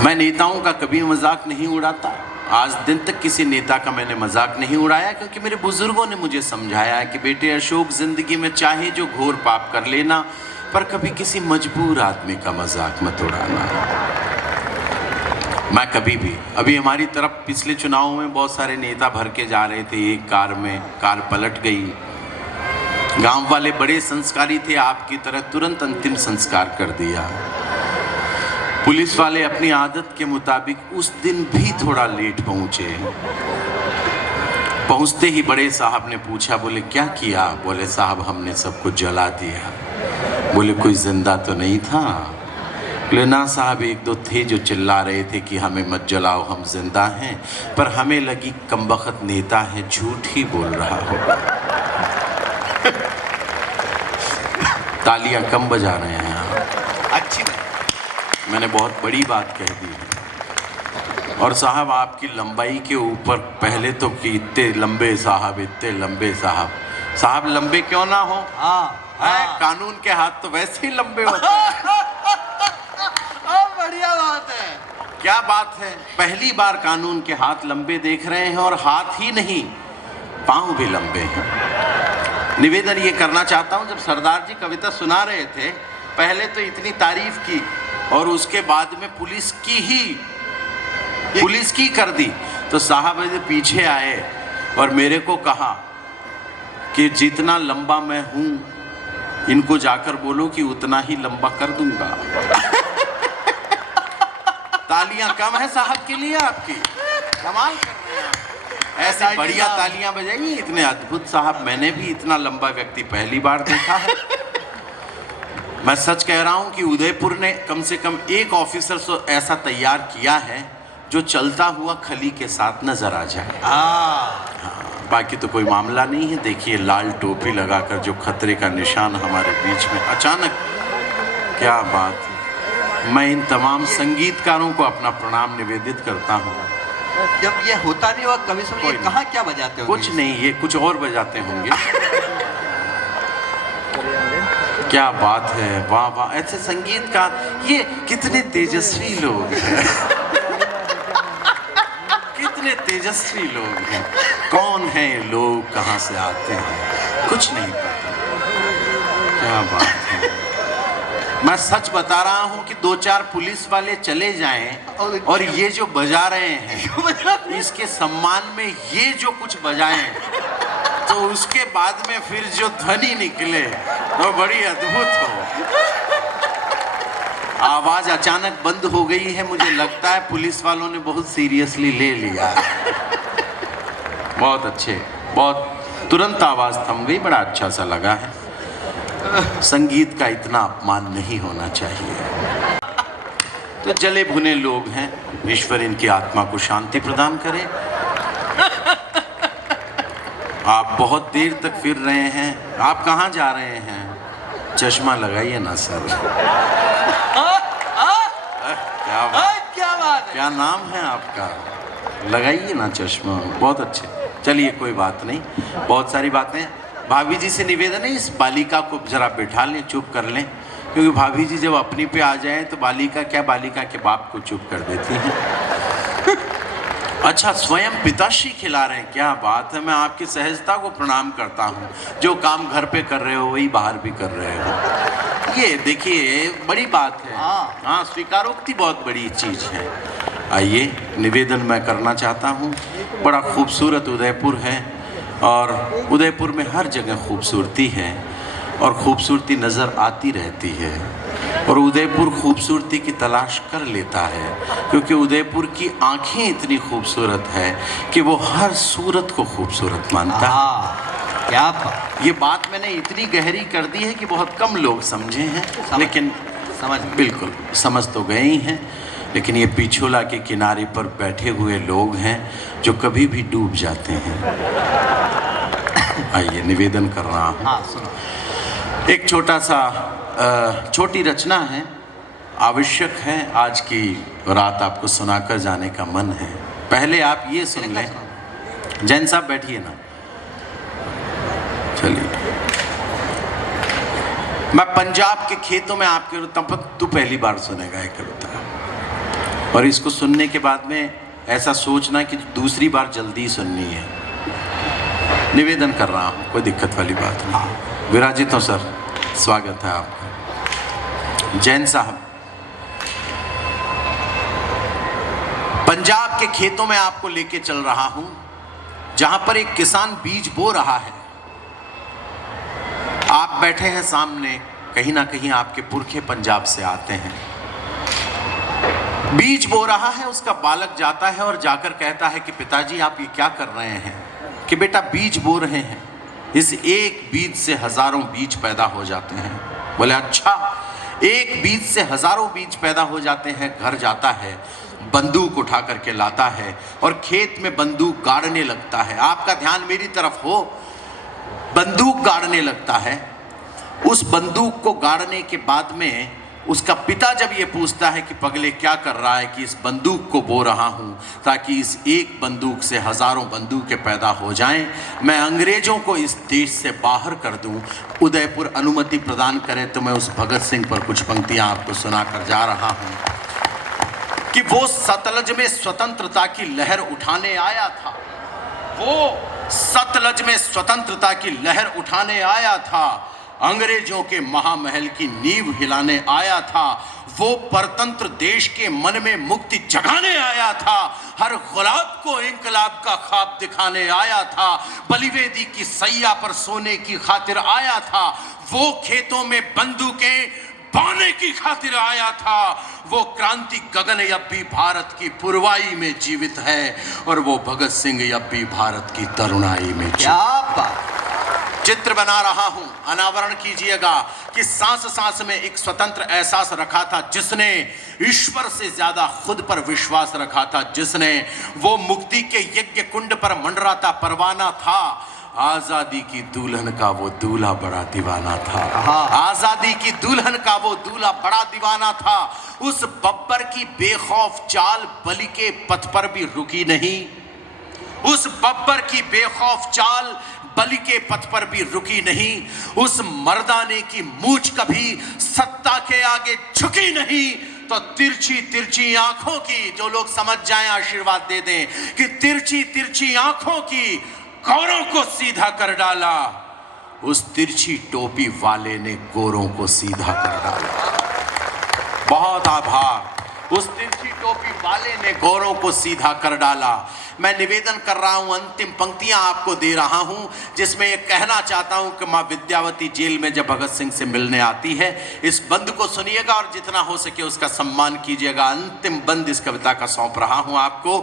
मैं नेताओं का कभी मजाक नहीं उड़ाता। आज दिन तक किसी नेता का मैंने मजाक नहीं उड़ाया, क्योंकि मेरे बुजुर्गों ने मुझे समझाया है कि बेटे अशोक, जिंदगी में चाहे जो घोर पाप कर लेना, पर कभी किसी मजबूर आदमी का मजाक मत उड़ाना। मैं कभी भी, अभी हमारी तरफ पिछले चुनावों में बहुत सारे नेता भर के जा रहे थे, एक कार में, कार पलट गई। गांव वाले बड़े संस्कारी थे, आपकी तरह तुरंत अंतिम संस्कार कर दिया। पुलिस वाले अपनी आदत के मुताबिक उस दिन भी थोड़ा लेट पहुंचे। पहुंचते ही बड़े साहब ने पूछा, बोले क्या किया? बोले साहब हमने सबको जला दिया। बोले कोई जिंदा तो नहीं था? बोले ना साहब, एक दो थे जो चिल्ला रहे थे कि हमें मत जलाओ, हम जिंदा हैं, पर हमें लगी कमबख्त नेता है, झूठ ही बोल रहा होगा। तालियां कम बजा रहे हैं आप। अच्छी बात। मैंने बहुत बड़ी बात कह दी है। और साहब आपकी लंबाई के ऊपर पहले तो कि इतने लंबे साहब, इतने लंबे साहब। साहब लंबे क्यों ना हो? कानून के हाथ तो वैसे ही लंबे होते हैं। बढ़िया बात है। क्या बात है, पहली बार कानून के हाथ लंबे देख रहे हैं, और हाथ ही नहीं पांव भी लंबे हैं। निवेदन ये करना चाहता हूं, जब सरदार जी कविता सुना रहे थे, पहले तो इतनी तारीफ की और उसके बाद में पुलिस की कर दी, तो साहब ऐसे पीछे आए और मेरे को कहा कि जितना लंबा मैं हूं, इनको जाकर बोलो कि उतना ही लंबा कर दूंगा। तालियां कम है साहब के लिए आपकी, कमाल कर रहे हैं। ऐसे बढ़िया तालियां बजाइए। इतने अद्भुत साहब, मैंने भी इतना लंबा व्यक्ति पहली बार देखा है। मैं सच कह रहा हूं कि उदयपुर ने कम से कम एक ऑफिसर तो ऐसा तैयार किया है जो चलता हुआ खली के साथ नजर आ जाए। हाँ, बाकी तो कोई मामला नहीं है। देखिए लाल टोपी लगाकर जो खतरे का निशान हमारे बीच में अचानक, क्या बात है। मैं इन तमाम संगीतकारों को अपना प्रणाम निवेदित करता हूँ। जब ये होता नहीं हुआ कभी सुनिए, कहाँ क्या बजाते हो? कुछ नहीं, ये कुछ और बजाते होंगे। क्या बात है, वाह वाह। ऐसे संगीत का ये कितने तेजस्वी लोग हैं, कितने तेजस्वी लोग हैं। कौन है ये लोग, कहाँ से आते हैं, कुछ नहीं पता। क्या बात है। मैं सच बता रहा हूँ कि 2-4 पुलिस वाले चले जाएं और ये जो बजा रहे हैं इसके सम्मान में ये जो कुछ बजाएं तो उसके बाद में फिर जो ध्वनि निकले वो बड़ी अद्भुत हो। आवाज अचानक बंद हो गई है, मुझे लगता है पुलिस वालों ने बहुत सीरियसली ले लिया। बहुत अच्छे, बहुत तुरंत आवाज थम गई, बड़ा अच्छा सा लगा है। संगीत का इतना अपमान नहीं होना चाहिए। तो जले भुने लोग हैं, ईश्वर इनकी आत्मा को शांति प्रदान करे। आप बहुत देर तक फिर रहे हैं, आप कहाँ जा रहे हैं? चश्मा लगाइए ना सर। क्या बात, क्या बात है। क्या नाम है आपका? लगाइए ना चश्मा, बहुत अच्छे। चलिए कोई बात नहीं, बहुत सारी बातें। भाभी जी से निवेदन है इस बालिका को जरा बिठा लें, चुप कर लें, क्योंकि भाभी जी जब अपनी पे आ जाए तो बालिका क्या, बालिका के बाप को चुप कर देती हैं। अच्छा, स्वयं पिताश्री खिला रहे हैं, क्या बात है। मैं आपकी सहजता को प्रणाम करता हूँ। जो काम घर पे कर रहे हो वही बाहर भी कर रहे हो, ये देखिए बड़ी बात है। हाँ, स्वीकारोक्ति बहुत बड़ी चीज़ है। आइए, निवेदन मैं करना चाहता हूँ। बड़ा खूबसूरत उदयपुर है और उदयपुर में हर जगह खूबसूरती है और खूबसूरती नज़र आती रहती है और उदयपुर खूबसूरती की तलाश कर लेता है, क्योंकि उदयपुर की आँखें इतनी खूबसूरत है कि वो हर सूरत को खूबसूरत मानता है। क्या बात। ये बात मैंने इतनी गहरी कर दी है कि बहुत कम लोग समझे हैं, लेकिन समझ बिल्कुल समझ तो गए ही हैं। लेकिन ये पिछोला के किनारे पर बैठे हुए लोग हैं जो कभी भी डूब जाते हैं। आइए, निवेदन कर रहा हूँ। हाँ, सुनो। एक छोटा सा छोटी रचना है, आवश्यक है, आज की रात आपको सुनाकर जाने का मन है। पहले आप ये सुन लें। जैन साहब बैठिए ना। चलिए, मैं पंजाब के खेतों में आपके, तब तू पहली बार सुनेगा एक कविता, और इसको सुनने के बाद में ऐसा सोचना कि दूसरी बार जल्दी सुननी है। निवेदन कर रहा हूँ, कोई दिक्कत वाली बात नहीं। विराजित हो सर, स्वागत है आपका। जैन साहब, पंजाब के खेतों में आपको लेके चल रहा हूं, जहां पर एक किसान बीज बो रहा है। आप बैठे हैं सामने, कहीं ना कहीं आपके पुरखे पंजाब से आते हैं। बीज बो रहा है, उसका बालक जाता है और जाकर कहता है कि पिताजी आप ये क्या कर रहे हैं? कि बेटा बीज बो रहे हैं, इस एक बीज से हजारों बीज पैदा हो जाते हैं। बोले अच्छा, एक बीज से हजारों बीज पैदा हो जाते हैं। घर जाता है, बंदूक उठा करके लाता है और खेत में बंदूक गाड़ने लगता है। आपका ध्यान मेरी तरफ हो, बंदूक गाड़ने लगता है। उस बंदूक को गाड़ने के बाद में उसका पिता जब ये पूछता है कि पगले क्या कर रहा है, कि इस बंदूक को बो रहा हूँ ताकि इस एक बंदूक से हजारों बंदूकें पैदा हो जाएं, मैं अंग्रेजों को इस देश से बाहर कर दूं। उदयपुर अनुमति प्रदान करे तो मैं उस भगत सिंह पर कुछ पंक्तियां आपको सुनाकर जा रहा हूँ कि वो सतलज में स्वतंत्रता की लहर उठाने आया था। वो सतलज में स्वतंत्रता की लहर उठाने आया था, अंग्रेजों के महामहल की नींव हिलाने आया था। वो परतंत्र देश के मन में मुक्ति जगाने आया था, हर गुलाब को इंकलाब का ख्वाब दिखाने आया था, बलिवेदी की सैया पर सोने की खातिर आया था। वो खेतों में बंदूकें पाने की खातिर आया था। वो क्रांति गगन अब भी भारत की पुरवाई में जीवित है और वो भगत सिंह अब भी भारत की तरुणाई में। क्या बात। चित्र बना रहा हूं, अनावरण कीजिएगा कि सांस सांस में एक स्वतंत्र एहसास रखा था, जिसने ईश्वर से ज्यादा खुद पर विश्वास रखा था, जिसने वो मुक्ति के यज्ञ कुंड पर मंडराता परवाना था। आजादी की दुल्हन का वो दूल्हा बड़ा दीवाना था। आजादी की दुल्हन का वो दूल्हा बड़ा दीवाना था। उस बब्बर की बेखौफ चाल बलि के पथ पर भी रुकी नहीं। उस बब्बर की बेखौफ चाल बलि के पथ पर भी रुकी नहीं, उस मर्दाने की मूंछ कभी सत्ता के आगे झुकी नहीं। तो तिरछी तिरछी आंखों की, जो लोग समझ जाएं आशीर्वाद दे दें कि तिरछी तिरछी आंखों की गौरों को सीधा कर डाला, उस तिरछी टोपी वाले ने गोरों को सीधा कर डाला। बहुत आभार, उस तिरछी टोपी वाले ने गोरों को सीधा कर डाला। मैं निवेदन कर रहा हूं, अंतिम पंक्तियां आपको दे रहा हूं, जिसमें यह कहना चाहता हूं कि मां विद्यावती जेल में जब भगत सिंह से मिलने आती है, इस बंद को सुनिएगा और जितना हो सके उसका सम्मान कीजिएगा। अंतिम बंद इस कविता का सौंप रहा हूं आपको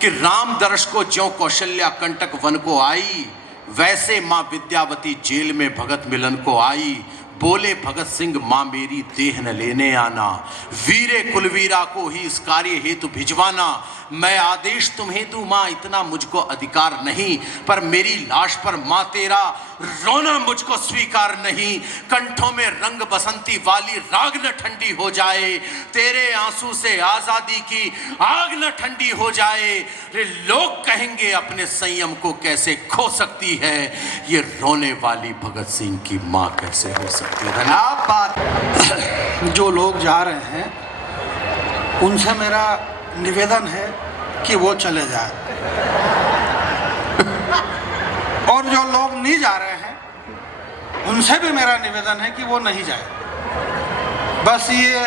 कि राम दर्श को ज्यों कौशल्या कंटक वन को आई, वैसे मां विद्यावती जेल में भगत मिलन को आई। बोले भगत सिंह, मां मेरी देह न लेने आना, वीरे कुलवीरा को ही इस कार्य हेतु भिजवाना। मैं आदेश तुम्हें दूं मां, इतना मुझको अधिकार नहीं, पर मेरी लाश पर मां तेरा रोना मुझको स्वीकार नहीं। कंठों में रंग बसंती वाली राग न ठंडी हो जाए, तेरे आंसू से आजादी की आग न ठंडी हो जाए। लोग कहेंगे अपने संयम को कैसे खो सकती है, ये रोने वाली भगत सिंह की मां कैसे हो सकती है। क्या बात। जो लोग जा रहे हैं उनसे मेरा निवेदन है कि वो चले जाए, और जो लोग नहीं जा रहे हैं उनसे भी मेरा निवेदन है कि वो नहीं जाए। बस ये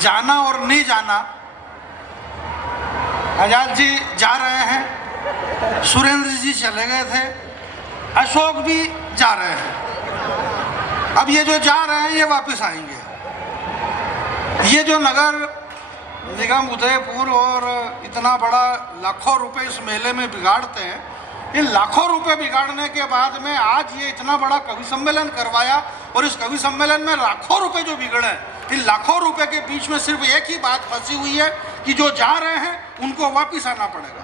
जाना और नहीं जाना, आजाद जी जा रहे हैं, सुरेंद्र जी चले गए थे, अशोक भी जा रहे हैं। अब ये जो जा रहे हैं ये वापस आएंगे। ये जो नगर निगम उदयपुर और इतना बड़ा लाखों रुपए इस मेले में बिगाड़ते हैं, ये लाखों रुपए बिगाड़ने के बाद में आज ये इतना बड़ा कवि सम्मेलन करवाया, और इस कवि सम्मेलन में लाखों रुपए जो बिगड़े, इन लाखों रुपए के बीच में सिर्फ एक ही बात फंसी हुई है कि जो जा रहे हैं उनको वापस आना पड़ेगा,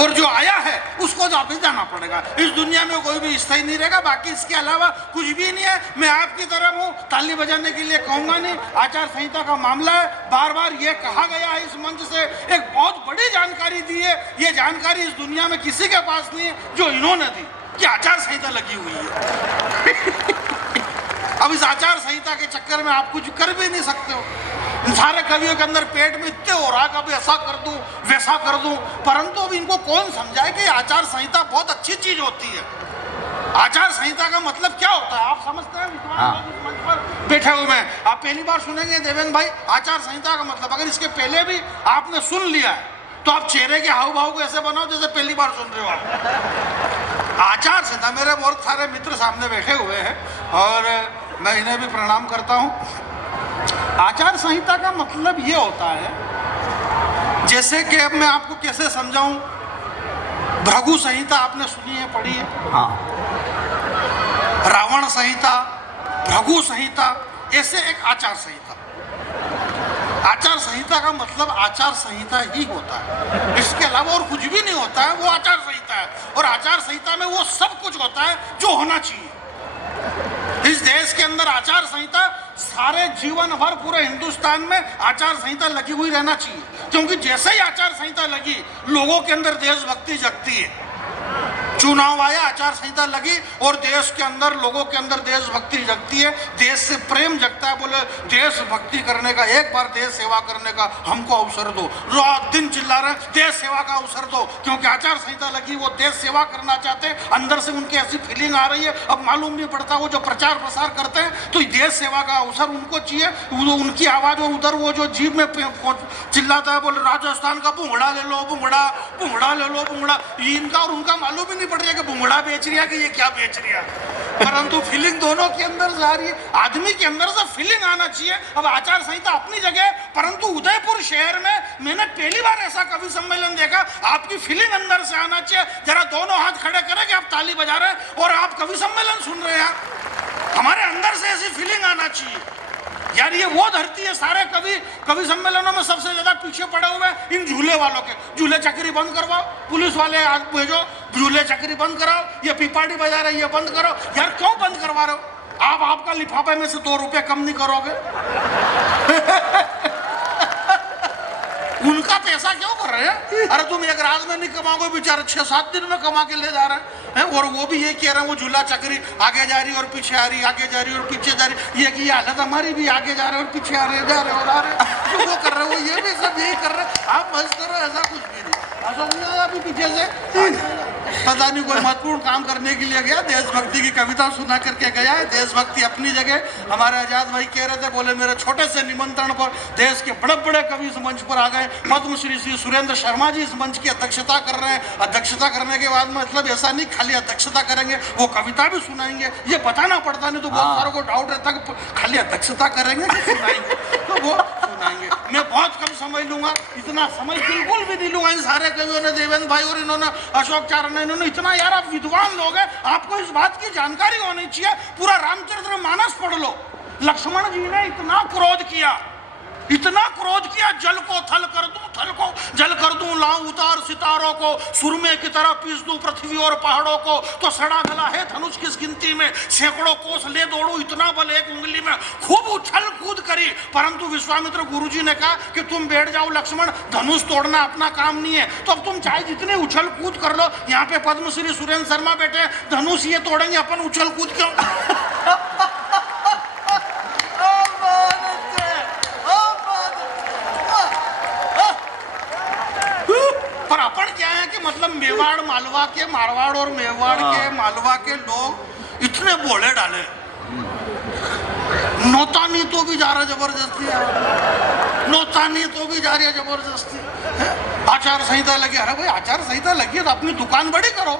और जो आया है उसको वापस जाना पड़ेगा। इस दुनिया में कोई भी स्थायी नहीं रहेगा, बाकी इसके अलावा कुछ भी नहीं है। मैं आपकी तरफ हूँ, ताली बजाने के लिए कहूँगा नहीं। आचार संहिता का मामला है, बार बार ये कहा गया है इस मंच से, एक बहुत बड़ी जानकारी दी है। ये जानकारी इस दुनिया में किसी के पास नहीं है जो इन्होंने दी कि आचार संहिता लगी हुई है। अब इस आचार संहिता के चक्कर में आप कुछ कर भी नहीं सकते हो। इन सारे कवियों के अंदर पेट में इतने हो रहा है, कभी ऐसा कर दूं वैसा कर दूं, परंतु अब इनको कौन समझाए कि आचार संहिता बहुत अच्छी चीज होती है। आचार संहिता का मतलब क्या होता है आप समझते हैं? इस मंच पर बैठे हुए हैं, आप पहली बार सुनेंगे देवेंद्र भाई आचार संहिता का मतलब। अगर इसके पहले भी आपने सुन लिया है तो आप चेहरे के हाव भाव को ऐसे बनाओ जैसे पहली बार सुन रहे हो आप। आचार संहिता, मेरे बहुत सारे मित्र सामने बैठे हुए हैं और मैं इन्हें भी प्रणाम करता हूँ। आचार संहिता का मतलब ये होता है, जैसे कि अब मैं आपको कैसे समझाऊं, भृगु संहिता आपने सुनी है, पढ़ी है? हाँ। रावण संहिता, भृगु संहिता, ऐसे एक आचार संहिता। आचार संहिता का मतलब आचार संहिता ही होता है, इसके अलावा और कुछ भी नहीं होता है। वो आचार संहिता है, और आचार संहिता में वो सब कुछ होता है जो होना चाहिए। इस देश के अंदर आचार संहिता सारे जीवन भर पूरे हिंदुस्तान में आचार संहिता लगी हुई रहना चाहिए, क्योंकि जैसे ही आचार संहिता लगी लोगों के अंदर देशभक्ति जगती है। चुनाव आया, आचार संहिता लगी और देश के अंदर लोगों के अंदर देशभक्ति जगती है, देश से प्रेम जगता है। बोले देशभक्ति करने का, एक बार देश सेवा करने का हमको अवसर दो। रात दिन चिल्ला रहे देश सेवा का अवसर दो, क्योंकि आचार संहिता लगी, वो देश सेवा करना चाहते हैं। अंदर से उनकी ऐसी फीलिंग आ रही है, अब मालूम नहीं पड़ता वो जो प्रचार प्रसार करते हैं तो देश सेवा का अवसर उनको चाहिए। उनकी आवाज, और उधर वो जो जीभ में चिल्लाता है, बोले राजस्थान का भुंगड़ा ले लो, भुंगड़ा भुंगड़ा ले लो, भुंगड़ा। इनका और उनका मालूम ही नहीं पड़ रहा है कि भुंगड़ा बेच रही है कि ये क्या बेच रही है, परंतु फीलिंग दोनों के अंदर से आ रही है। आदमी के अंदर से फीलिंग आना चाहिए। अब आचार संहिता अपनी जगह, परंतु उदयपुर शहर में मैंने पहली बार ऐसा कवि सम्मेलन देखा। आपकी फीलिंग अंदर से आना चाहिए। जरा दोनों हाथ खड़े करें कि आप ताली बजा रहे हैं और आप कवि सम्मेलन सुन रहे हैं। हमारे अंदर से ऐसी फीलिंग आना चाहिए यार। ये वो धरती है, सारे कवि सम्मेलनों में सबसे ज्यादा पीछे पड़े हुए हैं इन झूले वालों के। झूले चक्री बंद करवाओ, पुलिस वाले आज भेजो, झूले चक्री बंद कराओ, ये पिपाड़ी बजा रहे ये बंद करो। यार क्यों बंद करवा रहे हो आप? आपका लिफाफे में से 2 रुपए कम नहीं करोगे? उनका पैसा क्यों कर रहे हैं? अरे तुम एक रात में नहीं कमाओगे, बेचारे 6-7 दिन में कमा के ले जा रहे हैं। है, और वो भी ये कह रहे हैं वो झूला चक्री आगे जा रही और पीछे आ रही, आगे जा रही और पीछे जा रही, ये की हालत हमारी भी आगे जा रहे और पीछे आ रहे, जा रहे और आ रहे, जो वो कर रहे वो ये भी सब यही कर रहे, आप मस्त करो, ऐसा कुछ भी नहीं। अभी पीछे से पता नहीं कोई महत्वपूर्ण काम करने के लिए गया, देशभक्ति की कविता सुना करके गया है। देशभक्ति अपनी जगह, हमारे आजाद भाई कह रहे थे, बोले मेरे छोटे से निमंत्रण पर देश के बड़े बड़े कवि इस मंच पर आ गए, पद्मश्री श्री सुरेंद्र शर्मा जी इस मंच की अध्यक्षता कर रहे हैं। अध्यक्षता करने के बाद मतलब ऐसा नहीं खाली अध्यक्षता करेंगे, वो कविता भी सुनाएंगे, ये बताना पड़ता नहीं तो बहुत सारों को डाउट रहता कि खाली अध्यक्षता करेंगे कि सुनाएंगे, तो वो सुनाएंगे। मैं बहुत कम समय लूंगा, इतना समय बिल्कुल भी नहीं लूंगा। इन सारे कवियों ने, देवेंद्र भाई और इन्होंने, अशोक चारण ने, इन्होंने इतना, यार आप विद्वान लोग हैं, आपको इस बात की जानकारी होनी चाहिए। पूरा रामचरितमानस पढ़ लो, लक्ष्मण जी ने इतना क्रोध किया, इतना क्रोध किया, जल को थल कर दूं, थल को जल कर दूं, लाऊं उतार सितारों को, सुरमे की तरह पीस दूं पृथ्वी और पहाड़ों को, तो सड़ा गला है धनुष किस गिनती में, सैकड़ों कोस ले दौड़ूं इतना बल एक उंगली में। खूब उछल कूद करी, परंतु विश्वामित्र गुरुजी ने कहा कि तुम बैठ जाओ लक्ष्मण, धनुष तोड़ना अपना काम नहीं है। तो अब तुम चाहे जितने उछल कूद कर लो, यहाँ पे पद्मश्री सुरेंद्र शर्मा बैठे, धनुष ये तोड़ेंगे, अपन उछल कूद क्यों? मतलब मेवाड़ मालवा के, मारवाड़ और मेवाड़ के, मालवा के लोग इतने बोले डाले, नौतानी तो भी जा रहा जबरदस्ती, नौतानी तो भी जा रही है जबरदस्ती। आचार संहिता लगी, अरे भाई आचार संहिता लगी है तो अपनी दुकान बड़ी करो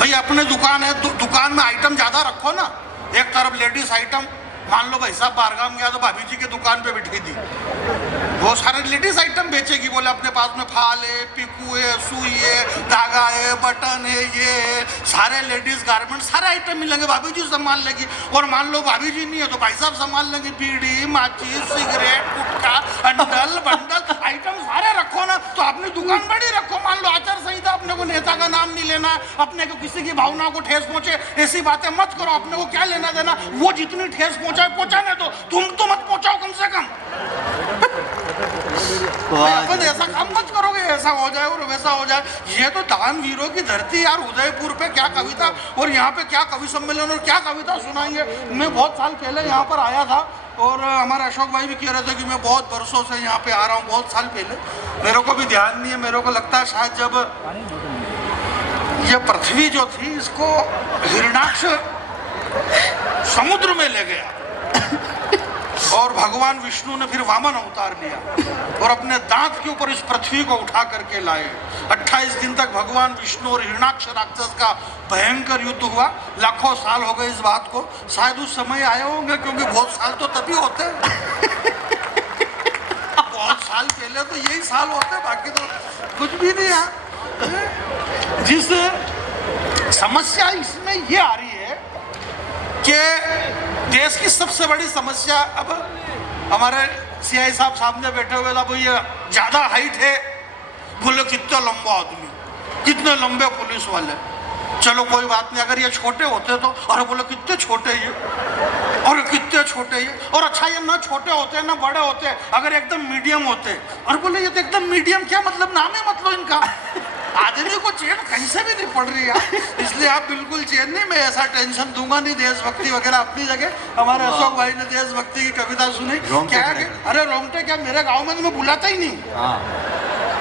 भाई, अपने दुकान है, दुकान में आइटम ज्यादा रखो ना। एक तरफ लेडीज आइटम, मान लो भाई साहब बारगाम गया तो भाभी जी के दुकान पे बिठी थी, वो सारे लेडीज आइटम बेचेगी, बोले अपने पास में फाल है, पिकू है, सुई है, धागा है, बटन है, ये सारे लेडीज गारमेंट सारे आइटम मिलेंगे, भाभी जी संभाल लेगी। और मान लो भाभी जी नहीं है तो भाई साहब संभाल लेंगे, बीड़ी, माचिस, सिगरेट, गुटखा, अंडल बंडल आइटम सारे रखो ना, तो अपनी दुकान बड़ी रखो। मान लो आचार संहिता, अपने को नेता का नाम नहीं लेना, अपने को किसी की भावना को ठेस पहुंचे ऐसी बातें मत करो, अपने को क्या लेना देना, वो जितनी ठेस पहुंचाए पहुंचाने दो, तुम तो मत पहुंचाओ कम से कम। अपन ऐसा काम मत करोगे, ऐसा हो जाए और वैसा हो जाए। ये तो दान वीरों की धरती यार, उदयपुर पे क्या कविता, और यहाँ पे क्या कवि सम्मेलन और क्या कविता सुनाएंगे। मैं बहुत साल पहले यहाँ पर आया था और हमारे अशोक भाई भी कह रहे थे कि मैं बहुत बरसों से यहाँ पे आ रहा हूँ, बहुत साल पहले, मेरे को भी ध्यान नहीं है। मेरे को लगता है शायद जब ये पृथ्वी जो थी इसको हिरणाक्ष समुद्र में ले गया और भगवान विष्णु ने फिर वामन अवतार लिया और अपने दांत के ऊपर इस पृथ्वी को उठा करके लाए। 28 दिन तक भगवान विष्णु और हिरणाक्ष राक्षस का भयंकर युद्ध हुआ। लाखों साल हो गए इस बात को, शायद उस समय आए होंगे, क्योंकि बहुत साल तो तभी होते हैं बहुत साल पहले तो यही साल होते, बाकी तो कुछ भी नहीं है। जिस समस्या इसमें ये आ रही है कि देश की सबसे बड़ी समस्या, अब हमारे सीआई साहब सामने बैठे हुए था, ये ज्यादा हाइट है, बोले कितना लंबा आदमी, कितने लंबे पुलिस वाले। चलो कोई बात नहीं, अगर ये छोटे होते तो, अरे बोले कितने छोटे ये, और कितने छोटे ये, और अच्छा ये ना छोटे होते ना बड़े होते, अगर एकदम मीडियम होते, और बोले ये तो एकदम मीडियम, क्या मतलब, नाम है मतलब इनका। आदमी को चैन कहीं से भी नहीं पड़ रही यार, इसलिए आप बिल्कुल चैन नहीं, मैं ऐसा टेंशन दूंगा नहीं। देशभक्ति वगैरह अपनी जगह, हमारे अशोक भाई ने देशभक्ति की कविता सुनी, क्या है, अरे रोंगटे क्या, मेरे गाँव में तो मैं बुलाता ही नहीं,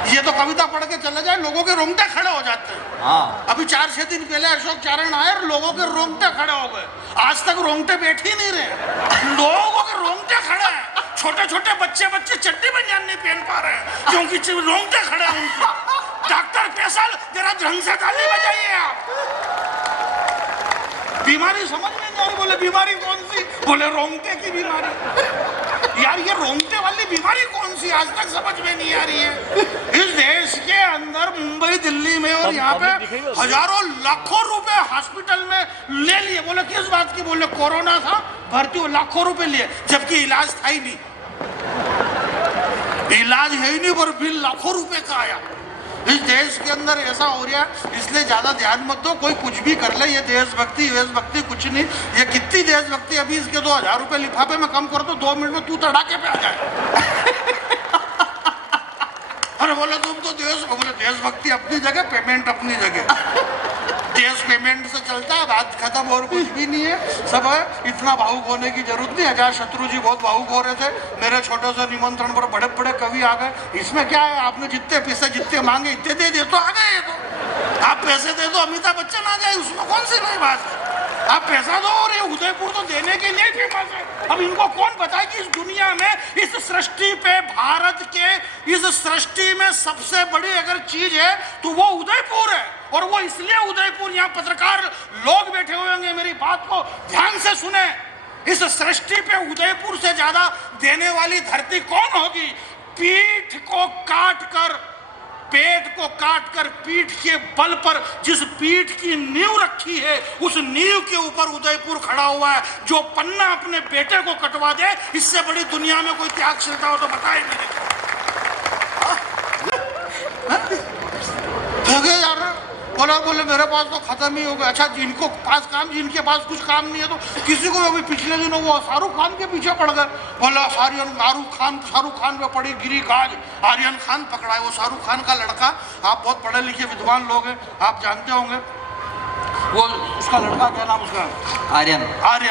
ये तो कविता पढ़ के चले जाए लोगों के रोंगटे खड़े हो जाते हैं। अभी 4-6 दिन पहले अशोक चारण आए और लोगों के रोंगटे खड़े हो गए, आज तक रोंगटे बैठ ही नहीं रहे, लोगों के रोंगटे खड़े हैं। छोटे छोटे बच्चे चड्डी बनियान नहीं पहन पा रहे हैं क्योंकि रोंगटे खड़े हैं उनके। डॉक्टर कैसल, जरा ढंग से ताली बजाइए आप। बीमारी समझ में नहीं आ रही, बोले बीमारी कौन सी, बोले रोंगटे की बीमारी। यार ये रोंगटे वाली बीमारी कौन सी, आज तक समझ में नहीं आ रही है। इस देश के अंदर मुंबई, दिल्ली में और यहाँ पे हजारों लाखों रुपए हॉस्पिटल में ले लिए, बोले किस बात की, बोले कोरोना था, भर्ती हो, लाखों रुपए लिए, जबकि इलाज था ही नहीं, इलाज है ही नहीं, पर बिल लाखों रुपए का आया। इस देश के अंदर ऐसा हो रहा है, इसलिए ज्यादा ध्यान मत दो, कोई कुछ भी कर ले, ये देशभक्ति कुछ नहीं। ये कितनी देशभक्ति, अभी इसके 2000 रुपए लिफाफे में कम कर दो, 2 मिनट में तू तड़ाके पे आ जाए। अरे बोले तुम तो बोले देशभक्ति अपनी जगह, पेमेंट अपनी जगह। देश पेमेंट से चलता है, बात खत्म और कुछ भी नहीं है। सब है, इतना भावुक होने की जरूरत नहीं। अजातशत्रु जी बहुत भावुक हो रहे थे, मेरे छोटे से निमंत्रण पर बड़े बड़े कवि आ गए। इसमें क्या है, आपने जितने पैसे जितने मांगे इतने दे दे तो आ गए। ये तो आप पैसे दे दो अमिताभ बच्चन आ जाए, उसमें कौन सी नई बात है। आप पैसा दो, और ये उदयपुर तो देने के लिए फेमस है। अब इनको कौन बताए कि इस दुनिया में, इस सृष्टि पे, भारत के इस सृष्टि में सबसे बड़ी अगर चीज है तो वो उदयपुर है। और वो इसलिए उदयपुर, यहाँ पत्रकार लोग बैठे हुए होंगे, मेरी बात को ध्यान से सुने। इस सृष्टि पे उदयपुर से ज्यादा देने वाली धरती कौन होगी? पीठ को काट कर, पेट को काटकर पीठ के बल पर जिस पीठ की नींव रखी है, उस नींव के ऊपर उदयपुर खड़ा हुआ है। जो पन्ना अपने बेटे को कटवा दे, इससे बड़ी दुनिया में कोई त्यागशीलता हो तो बताए मेरे को। यार बोले मेरे पास तो खत्म ही हो गया। अच्छा, जिनको पास काम, जिनके पास कुछ काम नहीं है तो किसी को अभी पिछले दिनों वो शाहरुख खान के पीछे पड़ गए। बोला शाहरुख खान पे पड़ी गिरी गाज, आर्यन खान पकड़ा है। वो शाहरुख खान का लड़का, आप बहुत पढ़े लिखे विद्वान लोग हैं, आप जानते होंगे। वो उसका लड़का, क्या नाम उसका? आर्यन।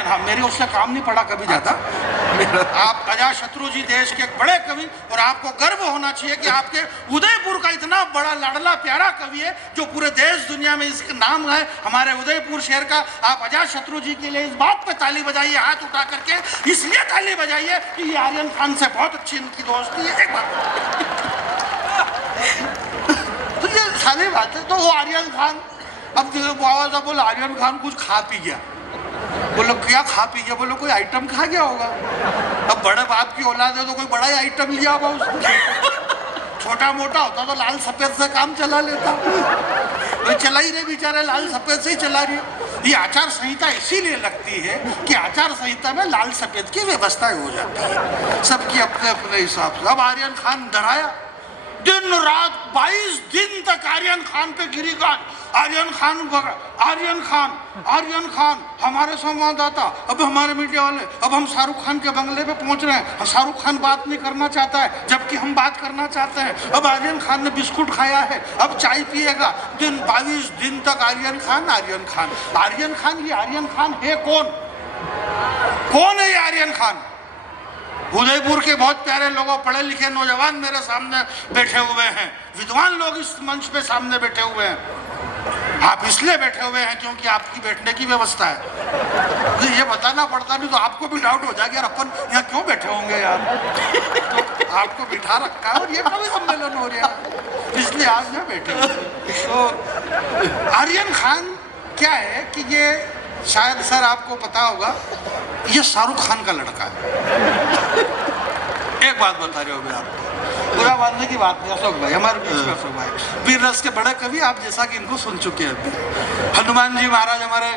हाँ, मेरे उससे काम नहीं पड़ा कभी ज्यादा। आप अजातशत्रु जी देश के बड़े कवि, और आपको गर्व होना चाहिए कि आपके उदयपुर का इतना बड़ा लाडला प्यारा कवि है जो पूरे देश दुनिया में इसका नाम है, हमारे उदयपुर शहर का। आप अजातशत्रु जी के लिए इस बात पे ताली बजाइए, हाथ उठा करके। इसलिए ताली बजाइए कि ये आर्यन खान से बहुत अच्छी इनकी दोस्ती है। एक बात तो ये सारी बातें, तो वो आर्यन खान, अब बाबा साहब बोले आर्यन खान कुछ खा पी गया। बोलो क्या खा पी गया? बोलो कोई आइटम खा गया होगा। अब बड़े बाप की औलाद है तो कोई बड़ा ही आइटम लिया होगा उसने। छोटा मोटा होता तो लाल सफेद से काम चला लेता। तो चला ही नहीं, बेचारे लाल सफेद से ही चला रही है। ये आचार संहिता इसीलिए लगती है कि आचार संहिता में लाल सफेद की व्यवस्था हो जाती है, सबकी अपने अपने हिसाब से। अब आर्यन खान डराया, दिन रात 22 दिन तक आर्यन खान पे गिरी गाज। आर्यन खान हमारे संवाददाता, अब हमारे मीडिया वाले, अब हम शाहरुख खान के बंगले पे पहुंच रहे हैं। शाहरुख खान बात नहीं करना चाहता है, जबकि हम बात करना चाहते हैं। अब आर्यन खान ने बिस्कुट खाया है, अब चाय पिएगा। 22 दिन तक आर्यन खान। ये आर्यन खान है कौन है ये आर्यन खान? उदयपुर के बहुत प्यारे लोगों, पढ़े लिखे नौजवान मेरे सामने बैठे हुए हैं, विद्वान लोग इस मंच पे सामने बैठे हुए हैं। आप इसलिए बैठे हुए हैं क्योंकि आपकी बैठने की व्यवस्था है। ये बताना पड़ता नहीं तो आपको भी डाउट हो जाएगा, यार अपन यहाँ क्यों बैठे होंगे यार। तो आपको बिठा रखा है और ये कभी सम्मेलन हो रहा है, इसलिए आप यहाँ बैठे। तो आर्यन खान क्या है कि ये शायद सर आपको पता होगा, ये शाहरुख खान का लड़का है। एक बात बता रहे हो आपको, बुरा मानने की बात नहीं। अशोक भाई हमारे बीच में, अशोक भाई वीर रस के बड़े कवि, आप जैसा कि इनको सुन चुके हैं अभी। हनुमान जी महाराज, हमारे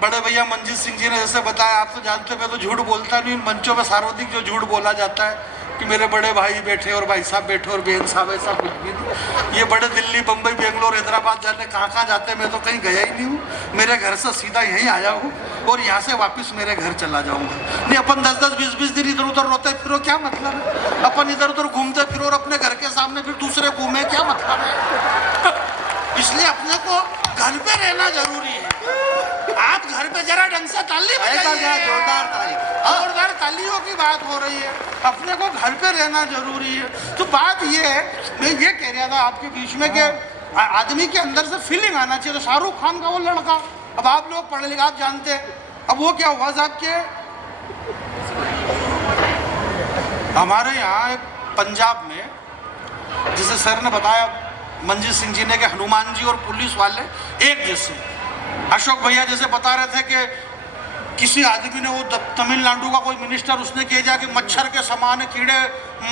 बड़े भैया मंजीत सिंह जी ने जैसे बताया, आप तो जानते हैं मैं तो झूठ बोलता नहीं। मंचों में सर्वाधिक जो झूठ बोला जाता है कि मेरे बड़े भाई बैठे और भाई साहब बैठे और बहन साहब, ऐसा कुछ भी नहीं। ये बड़े दिल्ली, बम्बई, बेंगलोर, हैदराबाद जाने कहाँ जाते हैं, मैं तो कहीं गया ही नहीं हूँ। मेरे घर से सीधा यहीं आया हूँ और यहाँ से वापस मेरे घर चला जाऊँगा। नहीं, अपन 10-10, 20-20 दिन इधर उधर रोते फिरो, क्या मतलब है? अपन इधर उधर घूमते फिरो और अपने घर के सामने फिर दूसरे घूमे, क्या मतलब है? इसलिए अपने को घर पे रहना जरूरी है। आप घर पे जरा ढंग से ताली बजाइए, जोरदार तालियों की बात हो रही है। अपने को घर पे रहना जरूरी है। तो बात ये है, मैं ये कह रहा था आपके बीच में कि आदमी के अंदर से फीलिंग आना चाहिए। तो शाहरुख खान का वो लड़का, अब आप लोग पढ़े लिखे, आप जानते हैं। अब वो क्या हुआ साहब के हमारे यहाँ एक पंजाब में, जिसे सर ने बताया मंजीत सिंह जी ने, कि हनुमान जी और पुलिस वाले एक जैसे। अशोक भैया जैसे बता रहे थे कि किसी आदमी ने, वो तमिलनाडु का कोई मिनिस्टर, उसने कह दिया कि मच्छर के समान, कीड़े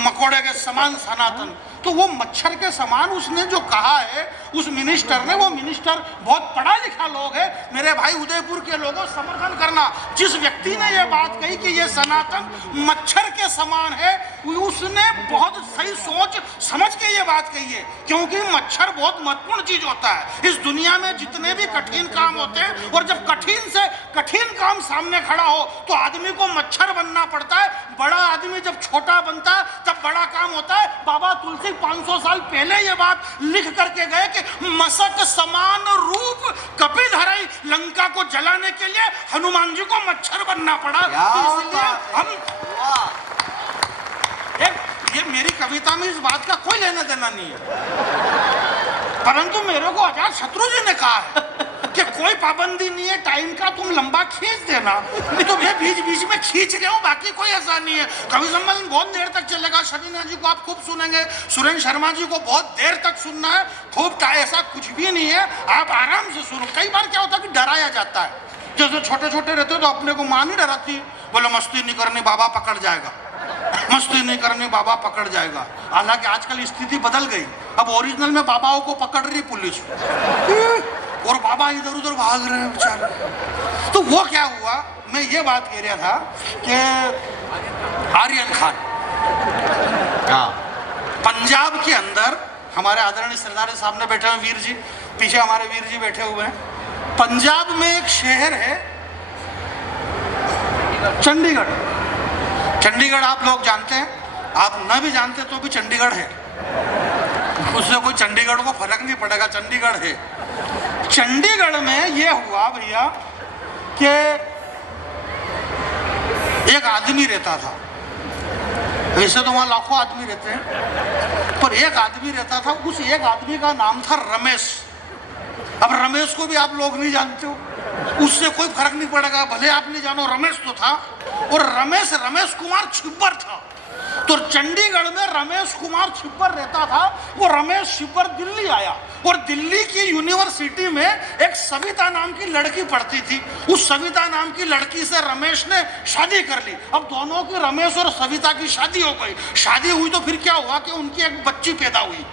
मकोड़े के समान सनातन। तो वो मच्छर के समान उसने जो कहा है उस मिनिस्टर ने, वो मिनिस्टर बहुत पढ़ा लिखा लोग है। मेरे भाई उदयपुर के लोगों, समर्थन करना। जिस व्यक्ति ने ये बात कही कि ये सनातन मच्छर के समान है, उसने बहुत सही सोच समझ के ये बात कही है। क्योंकि मच्छर बहुत महत्वपूर्ण चीज होता है। इस दुनिया में जितने भी कठिन काम होते हैं, और जब कठिन से कठिन काम सामने खड़ा हो तो आदमी को मच्छर बनना पड़ता है। बड़ा आदमी जब छोटा बनता है तब बड़ा काम होता है। बाबा तुलसी 500 साल पहले ये बात लिख करके गए कि मशक समान रूप कपिधर भाई लंका को जलाने के लिए हनुमान जी को मच्छर बनना पड़ा। क्या इसलिए बात है। हम वाह। ये मेरी कविता में इस बात का कोई लेना देना नहीं है, परंतु मेरे को अजात शत्रु जी ने कहा है कि कोई पाबंदी नहीं है टाइम का, तुम लंबा खींच देना, तो मैं बीच बीच में खींच रहा हूँ, बाकी कोई ऐसा नहीं है। कवि सम्मेलन बहुत देर तक चलेगा। शबीना जी को आप खूब सुनेंगे, सुरेंद्र शर्मा जी को बहुत देर तक सुनना है, खूब ऐसा कुछ भी नहीं है, आप आराम से सुनो। कई बार क्या होता है कि डराया जाता है, जैसे छोटे छोटे रहते तो अपने को माँ नहीं डराती, बोले मस्ती नहीं करनी बाबा पकड़ जाएगा, मस्ती नहीं करनी बाबा पकड़ जाएगा। हालांकि आजकल स्थिति बदल गई, अब ओरिजिनल में बाबाओं को पकड़ रही पुलिस और बाबा इधर उधर भाग रहे हैं बेचारे। तो वो क्या हुआ, मैं ये बात कह रहा था कि आर्यन खान पंजाब के अंदर, हमारे आदरणीय सरदार सामने बैठे हुए वीर जी, पीछे हमारे वीर जी बैठे हुए हैं। पंजाब में एक शहर है चंडीगढ़। चंडीगढ़ आप लोग जानते हैं, आप न भी जानते तो भी चंडीगढ़ है, उससे कोई चंडीगढ़ को फर्क नहीं पड़ेगा, चंडीगढ़ है। चंडीगढ़ में ये हुआ भैया कि एक आदमी रहता था, वैसे तो वहां लाखों आदमी रहते हैं, पर एक आदमी रहता था, उस एक आदमी का नाम था रमेश। अब रमेश को भी आप लोग नहीं जानते हो, उससे कोई फर्क नहीं पड़ेगा, भले आप नहीं जानो, रमेश तो था। और रमेश कुमार छिब्बर था। तो चंडीगढ़ में रमेश कुमार छिब्बर रहता था। वो रमेश छिब्बर दिल्ली आया और दिल्ली की यूनिवर्सिटी में एक सविता नाम की लड़की पढ़ती थी। उस सविता नाम की लड़की से रमेश ने शादी कर ली। अब दोनों की, रमेश और सविता की शादी हो गई। शादी हुई तो फिर क्या हुआ कि उनकी एक बच्ची पैदा हुई।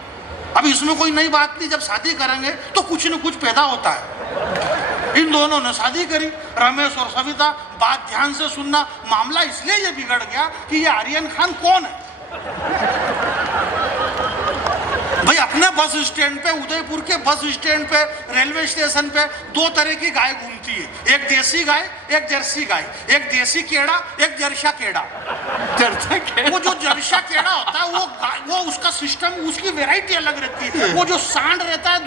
अब इसमें कोई नई बात नहीं, जब शादी करेंगे तो कुछ न कुछ पैदा होता है। इन दोनों ने शादी करी, रमेश और सविता। बात ध्यान से सुनना, मामला इसलिए ये बिगड़ गया कि ये आर्यन खान कौन है भाई। अपने बस स्टैंड पे, उदयपुर के बस स्टैंड पे, रेलवे स्टेशन पे दो तरह की गाय घूमती है, एक देसी गाय, एक जर्सी गाय। एक देसी केड़ा, एक जर्सा केड़ा। वो जो जर्सा केड़ा होता है वो उसका सिस्टम, उसकी वैरायटी अलग रहती है। वो जो सांड रहता है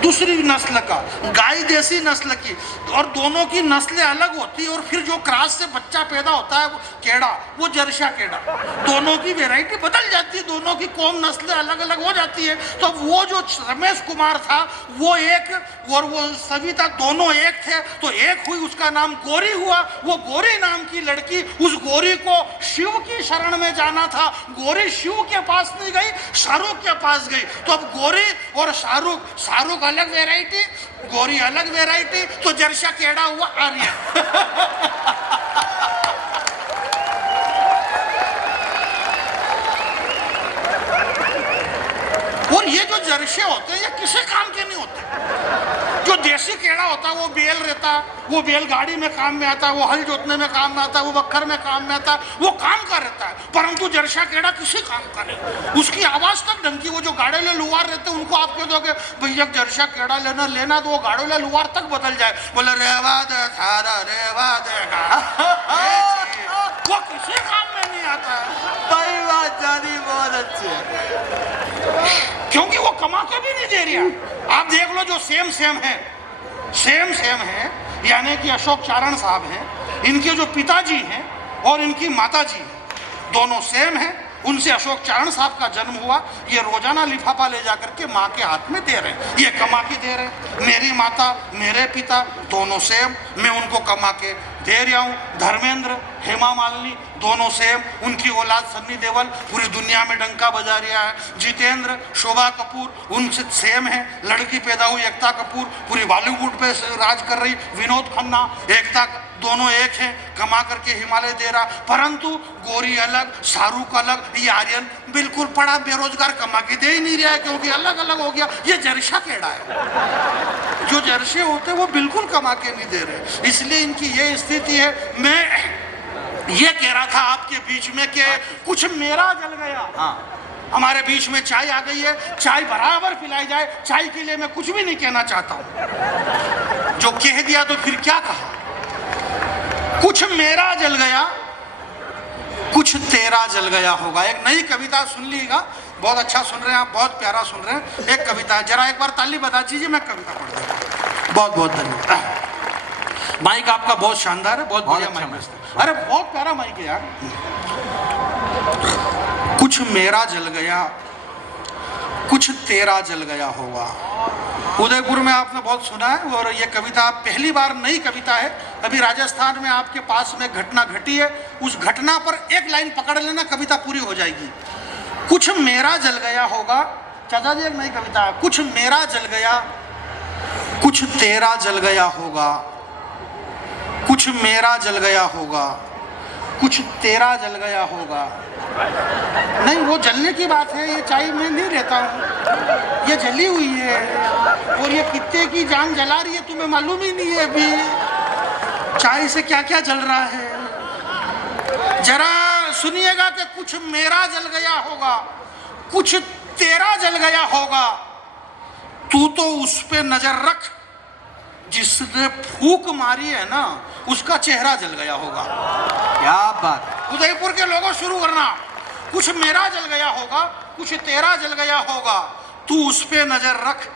दूसरी नस्ल का, गाय देसी नस्ल की, और दोनों की नस्लें अलग होती है। और फिर जो क्रॉस से बच्चा पैदा होता है वो केड़ा, वो जर्सा केड़ा। दोनों की वैरायटी बदल जाती है, दोनों की कौम नस्लें अलग अलग हो जाती है। तो वो जो रमेश कुमार था वो एक, और वो सविता, दोनों एक थे। तो एक हुई, उसका नाम गोरी हुआ। वो गोरी नाम की लड़की, उस गोरी को शिव की शरण में जाना था। गोरी शिव के पास नहीं गई, शाहरुख के पास गई। तो अब गोरी और शाहरुख अलग वैरायटी, गोरी अलग वैरायटी, तो जर्सा केड़ा हुआ आर्यन। और ये जो जर्से होते हैं ये किसी काम के नहीं होते। जो देसी केड़ा होता है वो बेल रहता है, वो बैल गाड़ी में काम में आता है, वो हल जोतने में काम में आता है, वो बक्खर में काम में आता है, वो काम का रहता है। परंतु जर्सा केड़ा किसी काम का नहीं। उसकी आवाज तक ढंग की, वो जो गाड़ेले लुहार रहते हैं उनको आप कह दोगे भैया जर्सा केड़ा लेना तो वो गाड़ेले लुहार तक बदल जाए, बोले रेवा दे थारा रेवा देगा। वो किसी काम में नहीं आता है। सही बात जानी, बहुत अच्छी है। क्योंकि वो कमा के भी नहीं दे रहा। आप देख लो जो सेम सेम है, यानी कि अशोक चारण साहब हैं, इनके जो पिताजी हैं और इनकी माताजी हैं दोनों सेम हैं। उनसे अशोक चारण साहब का जन्म हुआ। ये रोजाना लिफाफा ले जाकर के माँ के हाथ में दे रहे हैं, ये कमा के दे रहे हैं। मेरी माता मेरे पिता दोनों सेम, मैं उनको कमा के दे रहा हूँ। धर्मेंद्र, हेमा मालिनी दोनों सेम, उनकी औलाद सन्नी देओल पूरी दुनिया में डंका बजा रहा है। जितेंद्र, शोभा कपूर उनसे सेम है। लड़की पैदा हुई एकता कपूर, पूरी बॉलीवुड पे राज कर रही। विनोद खन्ना, एकता, दोनों एक हैं, कमा करके हिमालय दे रहा। परंतु गोरी अलग, शाहरुख अलग, ये आर्यन बिल्कुल पड़ा बेरोजगार, कमा के दे ही नहीं रहा है क्योंकि अलग अलग हो गया। ये जर्सा केड़ा है। जो जर्से होते हैं वो बिल्कुल कमा के नहीं दे रहे, इसलिए इनकी ये स्थिति है। मैं ये कह रहा था आपके बीच में कि कुछ मेरा जल गया। हमारे बीच में चाय आ गई है, चाय बराबर पिलाई जाए। चाय के लिए मैं कुछ भी नहीं कहना चाहता हूं, जो कह दिया तो फिर क्या कहा। कुछ मेरा जल गया, कुछ तेरा जल गया होगा। एक नई कविता सुन लीजिएगा, बहुत अच्छा सुन रहे हैं आप, बहुत प्यारा सुन रहे हैं। एक कविता है, जरा एक बार ताली बजा दीजिए, मैं कविता पढ़ दूंगा। बहुत बहुत धन्यवाद। माइक आपका बहुत शानदार है, बहुत बढ़िया अच्छा माइक है। अरे बहुत प्यारा माइक है यार। कुछ मेरा जल गया, कुछ तेरा जल गया होगा। उदयपुर में आपने बहुत सुना है, और ये कविता पहली बार नई कविता है। अभी राजस्थान में आपके पास में घटना घटी है, उस घटना पर एक लाइन पकड़ लेना, कविता पूरी हो जाएगी। कुछ मेरा जल गया होगा, चाचा जी एक नई कविता है। कुछ मेरा जल गया, कुछ तेरा जल गया होगा, कुछ मेरा जल गया होगा, कुछ तेरा जल गया होगा। नहीं, वो जलने की बात है, ये चाय मैं नहीं लेता हूँ, ये जली हुई है, और ये कितने की जान जला रही है तुम्हें मालूम ही नहीं है अभी चाय से क्या क्या जल रहा है। जरा सुनिएगा कि कुछ मेरा जल गया होगा, कुछ तेरा जल गया होगा, तू तो उस पे नजर रख जिसने फूक मारी है ना, उसका चेहरा जल गया होगा। क्या बात है। उदयपुर के लोगों शुरू करना, कुछ मेरा जल गया होगा, कुछ तेरा जल गया होगा, तू उस पे नजर रख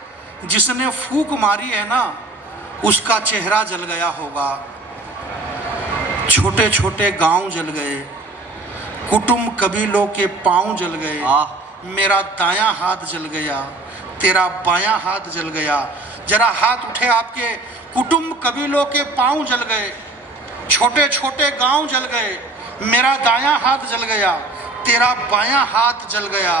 जिसने फूक मारी है ना, उसका चेहरा जल गया होगा। छोटे छोटे गांव जल गए, कुटुंब कबीलों के पांव जल गए, मेरा दायां हाथ जल गया, तेरा बायां हाथ जल गया। जरा हाथ उठे आपके, कुटुंब कबीलों के पांव जल गए, छोटे छोटे गांव जल गए, मेरा दायां हाथ जल गया, तेरा बायां हाथ जल गया।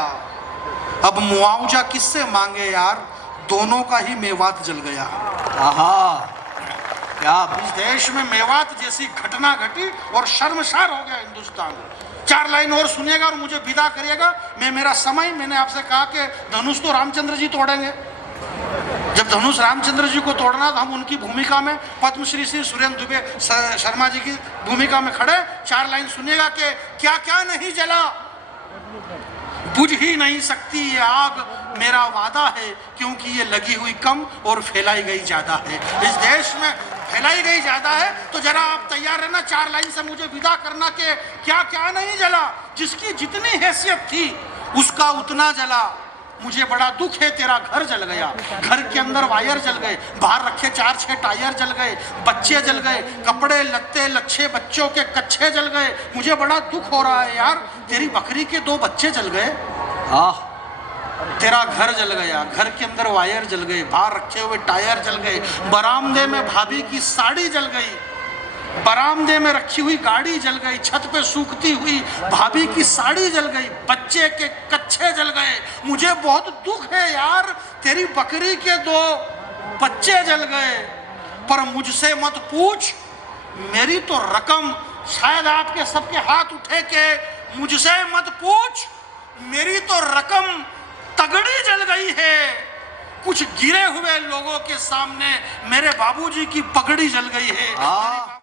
अब मुआवजा किससे मांगे यार, दोनों का ही मेवात जल गया। आहा, क्या इस देश में मेवात जैसी घटना घटी और शर्मसार हो गया हिंदुस्तान। 4 लाइन और सुनिएगा और मुझे विदा करिएगा। मैंने आपसे कहा कि धनुष तो रामचंद्र जी तोड़ेंगे। जब धनुष रामचंद्र जी को तोड़ना तो हम उनकी भूमिका में पद्मश्री श्री सुरेंद्र दुबे शर्मा जी की भूमिका में खड़े। 4 लाइन सुनिएगा कि क्या क्या नहीं जला, बुझ ही नहीं सकती ये आग, मेरा वादा है, क्योंकि ये लगी हुई कम और फैलाई गई ज्यादा है। इस देश में फैलाई गई ज्यादा है, तो जरा आप तैयार रहना 4 लाइन से मुझे विदा करना के क्या क्या नहीं जला, जिसकी जितनी हैसियत थी उसका उतना जला। मुझे बड़ा दुख है, तेरा घर जल गया, घर के अंदर वायर जल गए, बाहर रखे 4-6 टायर जल गए, बच्चे जल गए, कपड़े लत्ते लच्छे बच्चों के कच्छे जल गए। मुझे बड़ा दुख हो रहा है यार, तेरी बकरी के 2 बच्चे जल गए, तेरा घर जल गया, घर के अंदर वायर जल गए, बाहर रखे हुए टायर जल गए, बरामदे में भाभी की साड़ी जल गई, बरामदे में रखी हुई गाड़ी जल गई, छत पे सूखती हुई भाभी की साड़ी जल गई, बच्चे के कच्छे जल गए। मुझे बहुत दुख है यार, तेरी बकरी के 2 बच्चे जल गए, पर मुझसे मत पूछ, मेरी तो रकम, शायद आपके सबके हाथ उठे के मुझसे मत पूछ, मेरी तो रकम तगड़ी जल गई है। कुछ गिरे हुए लोगों के सामने मेरे बाबूजी की पगड़ी जल गई है।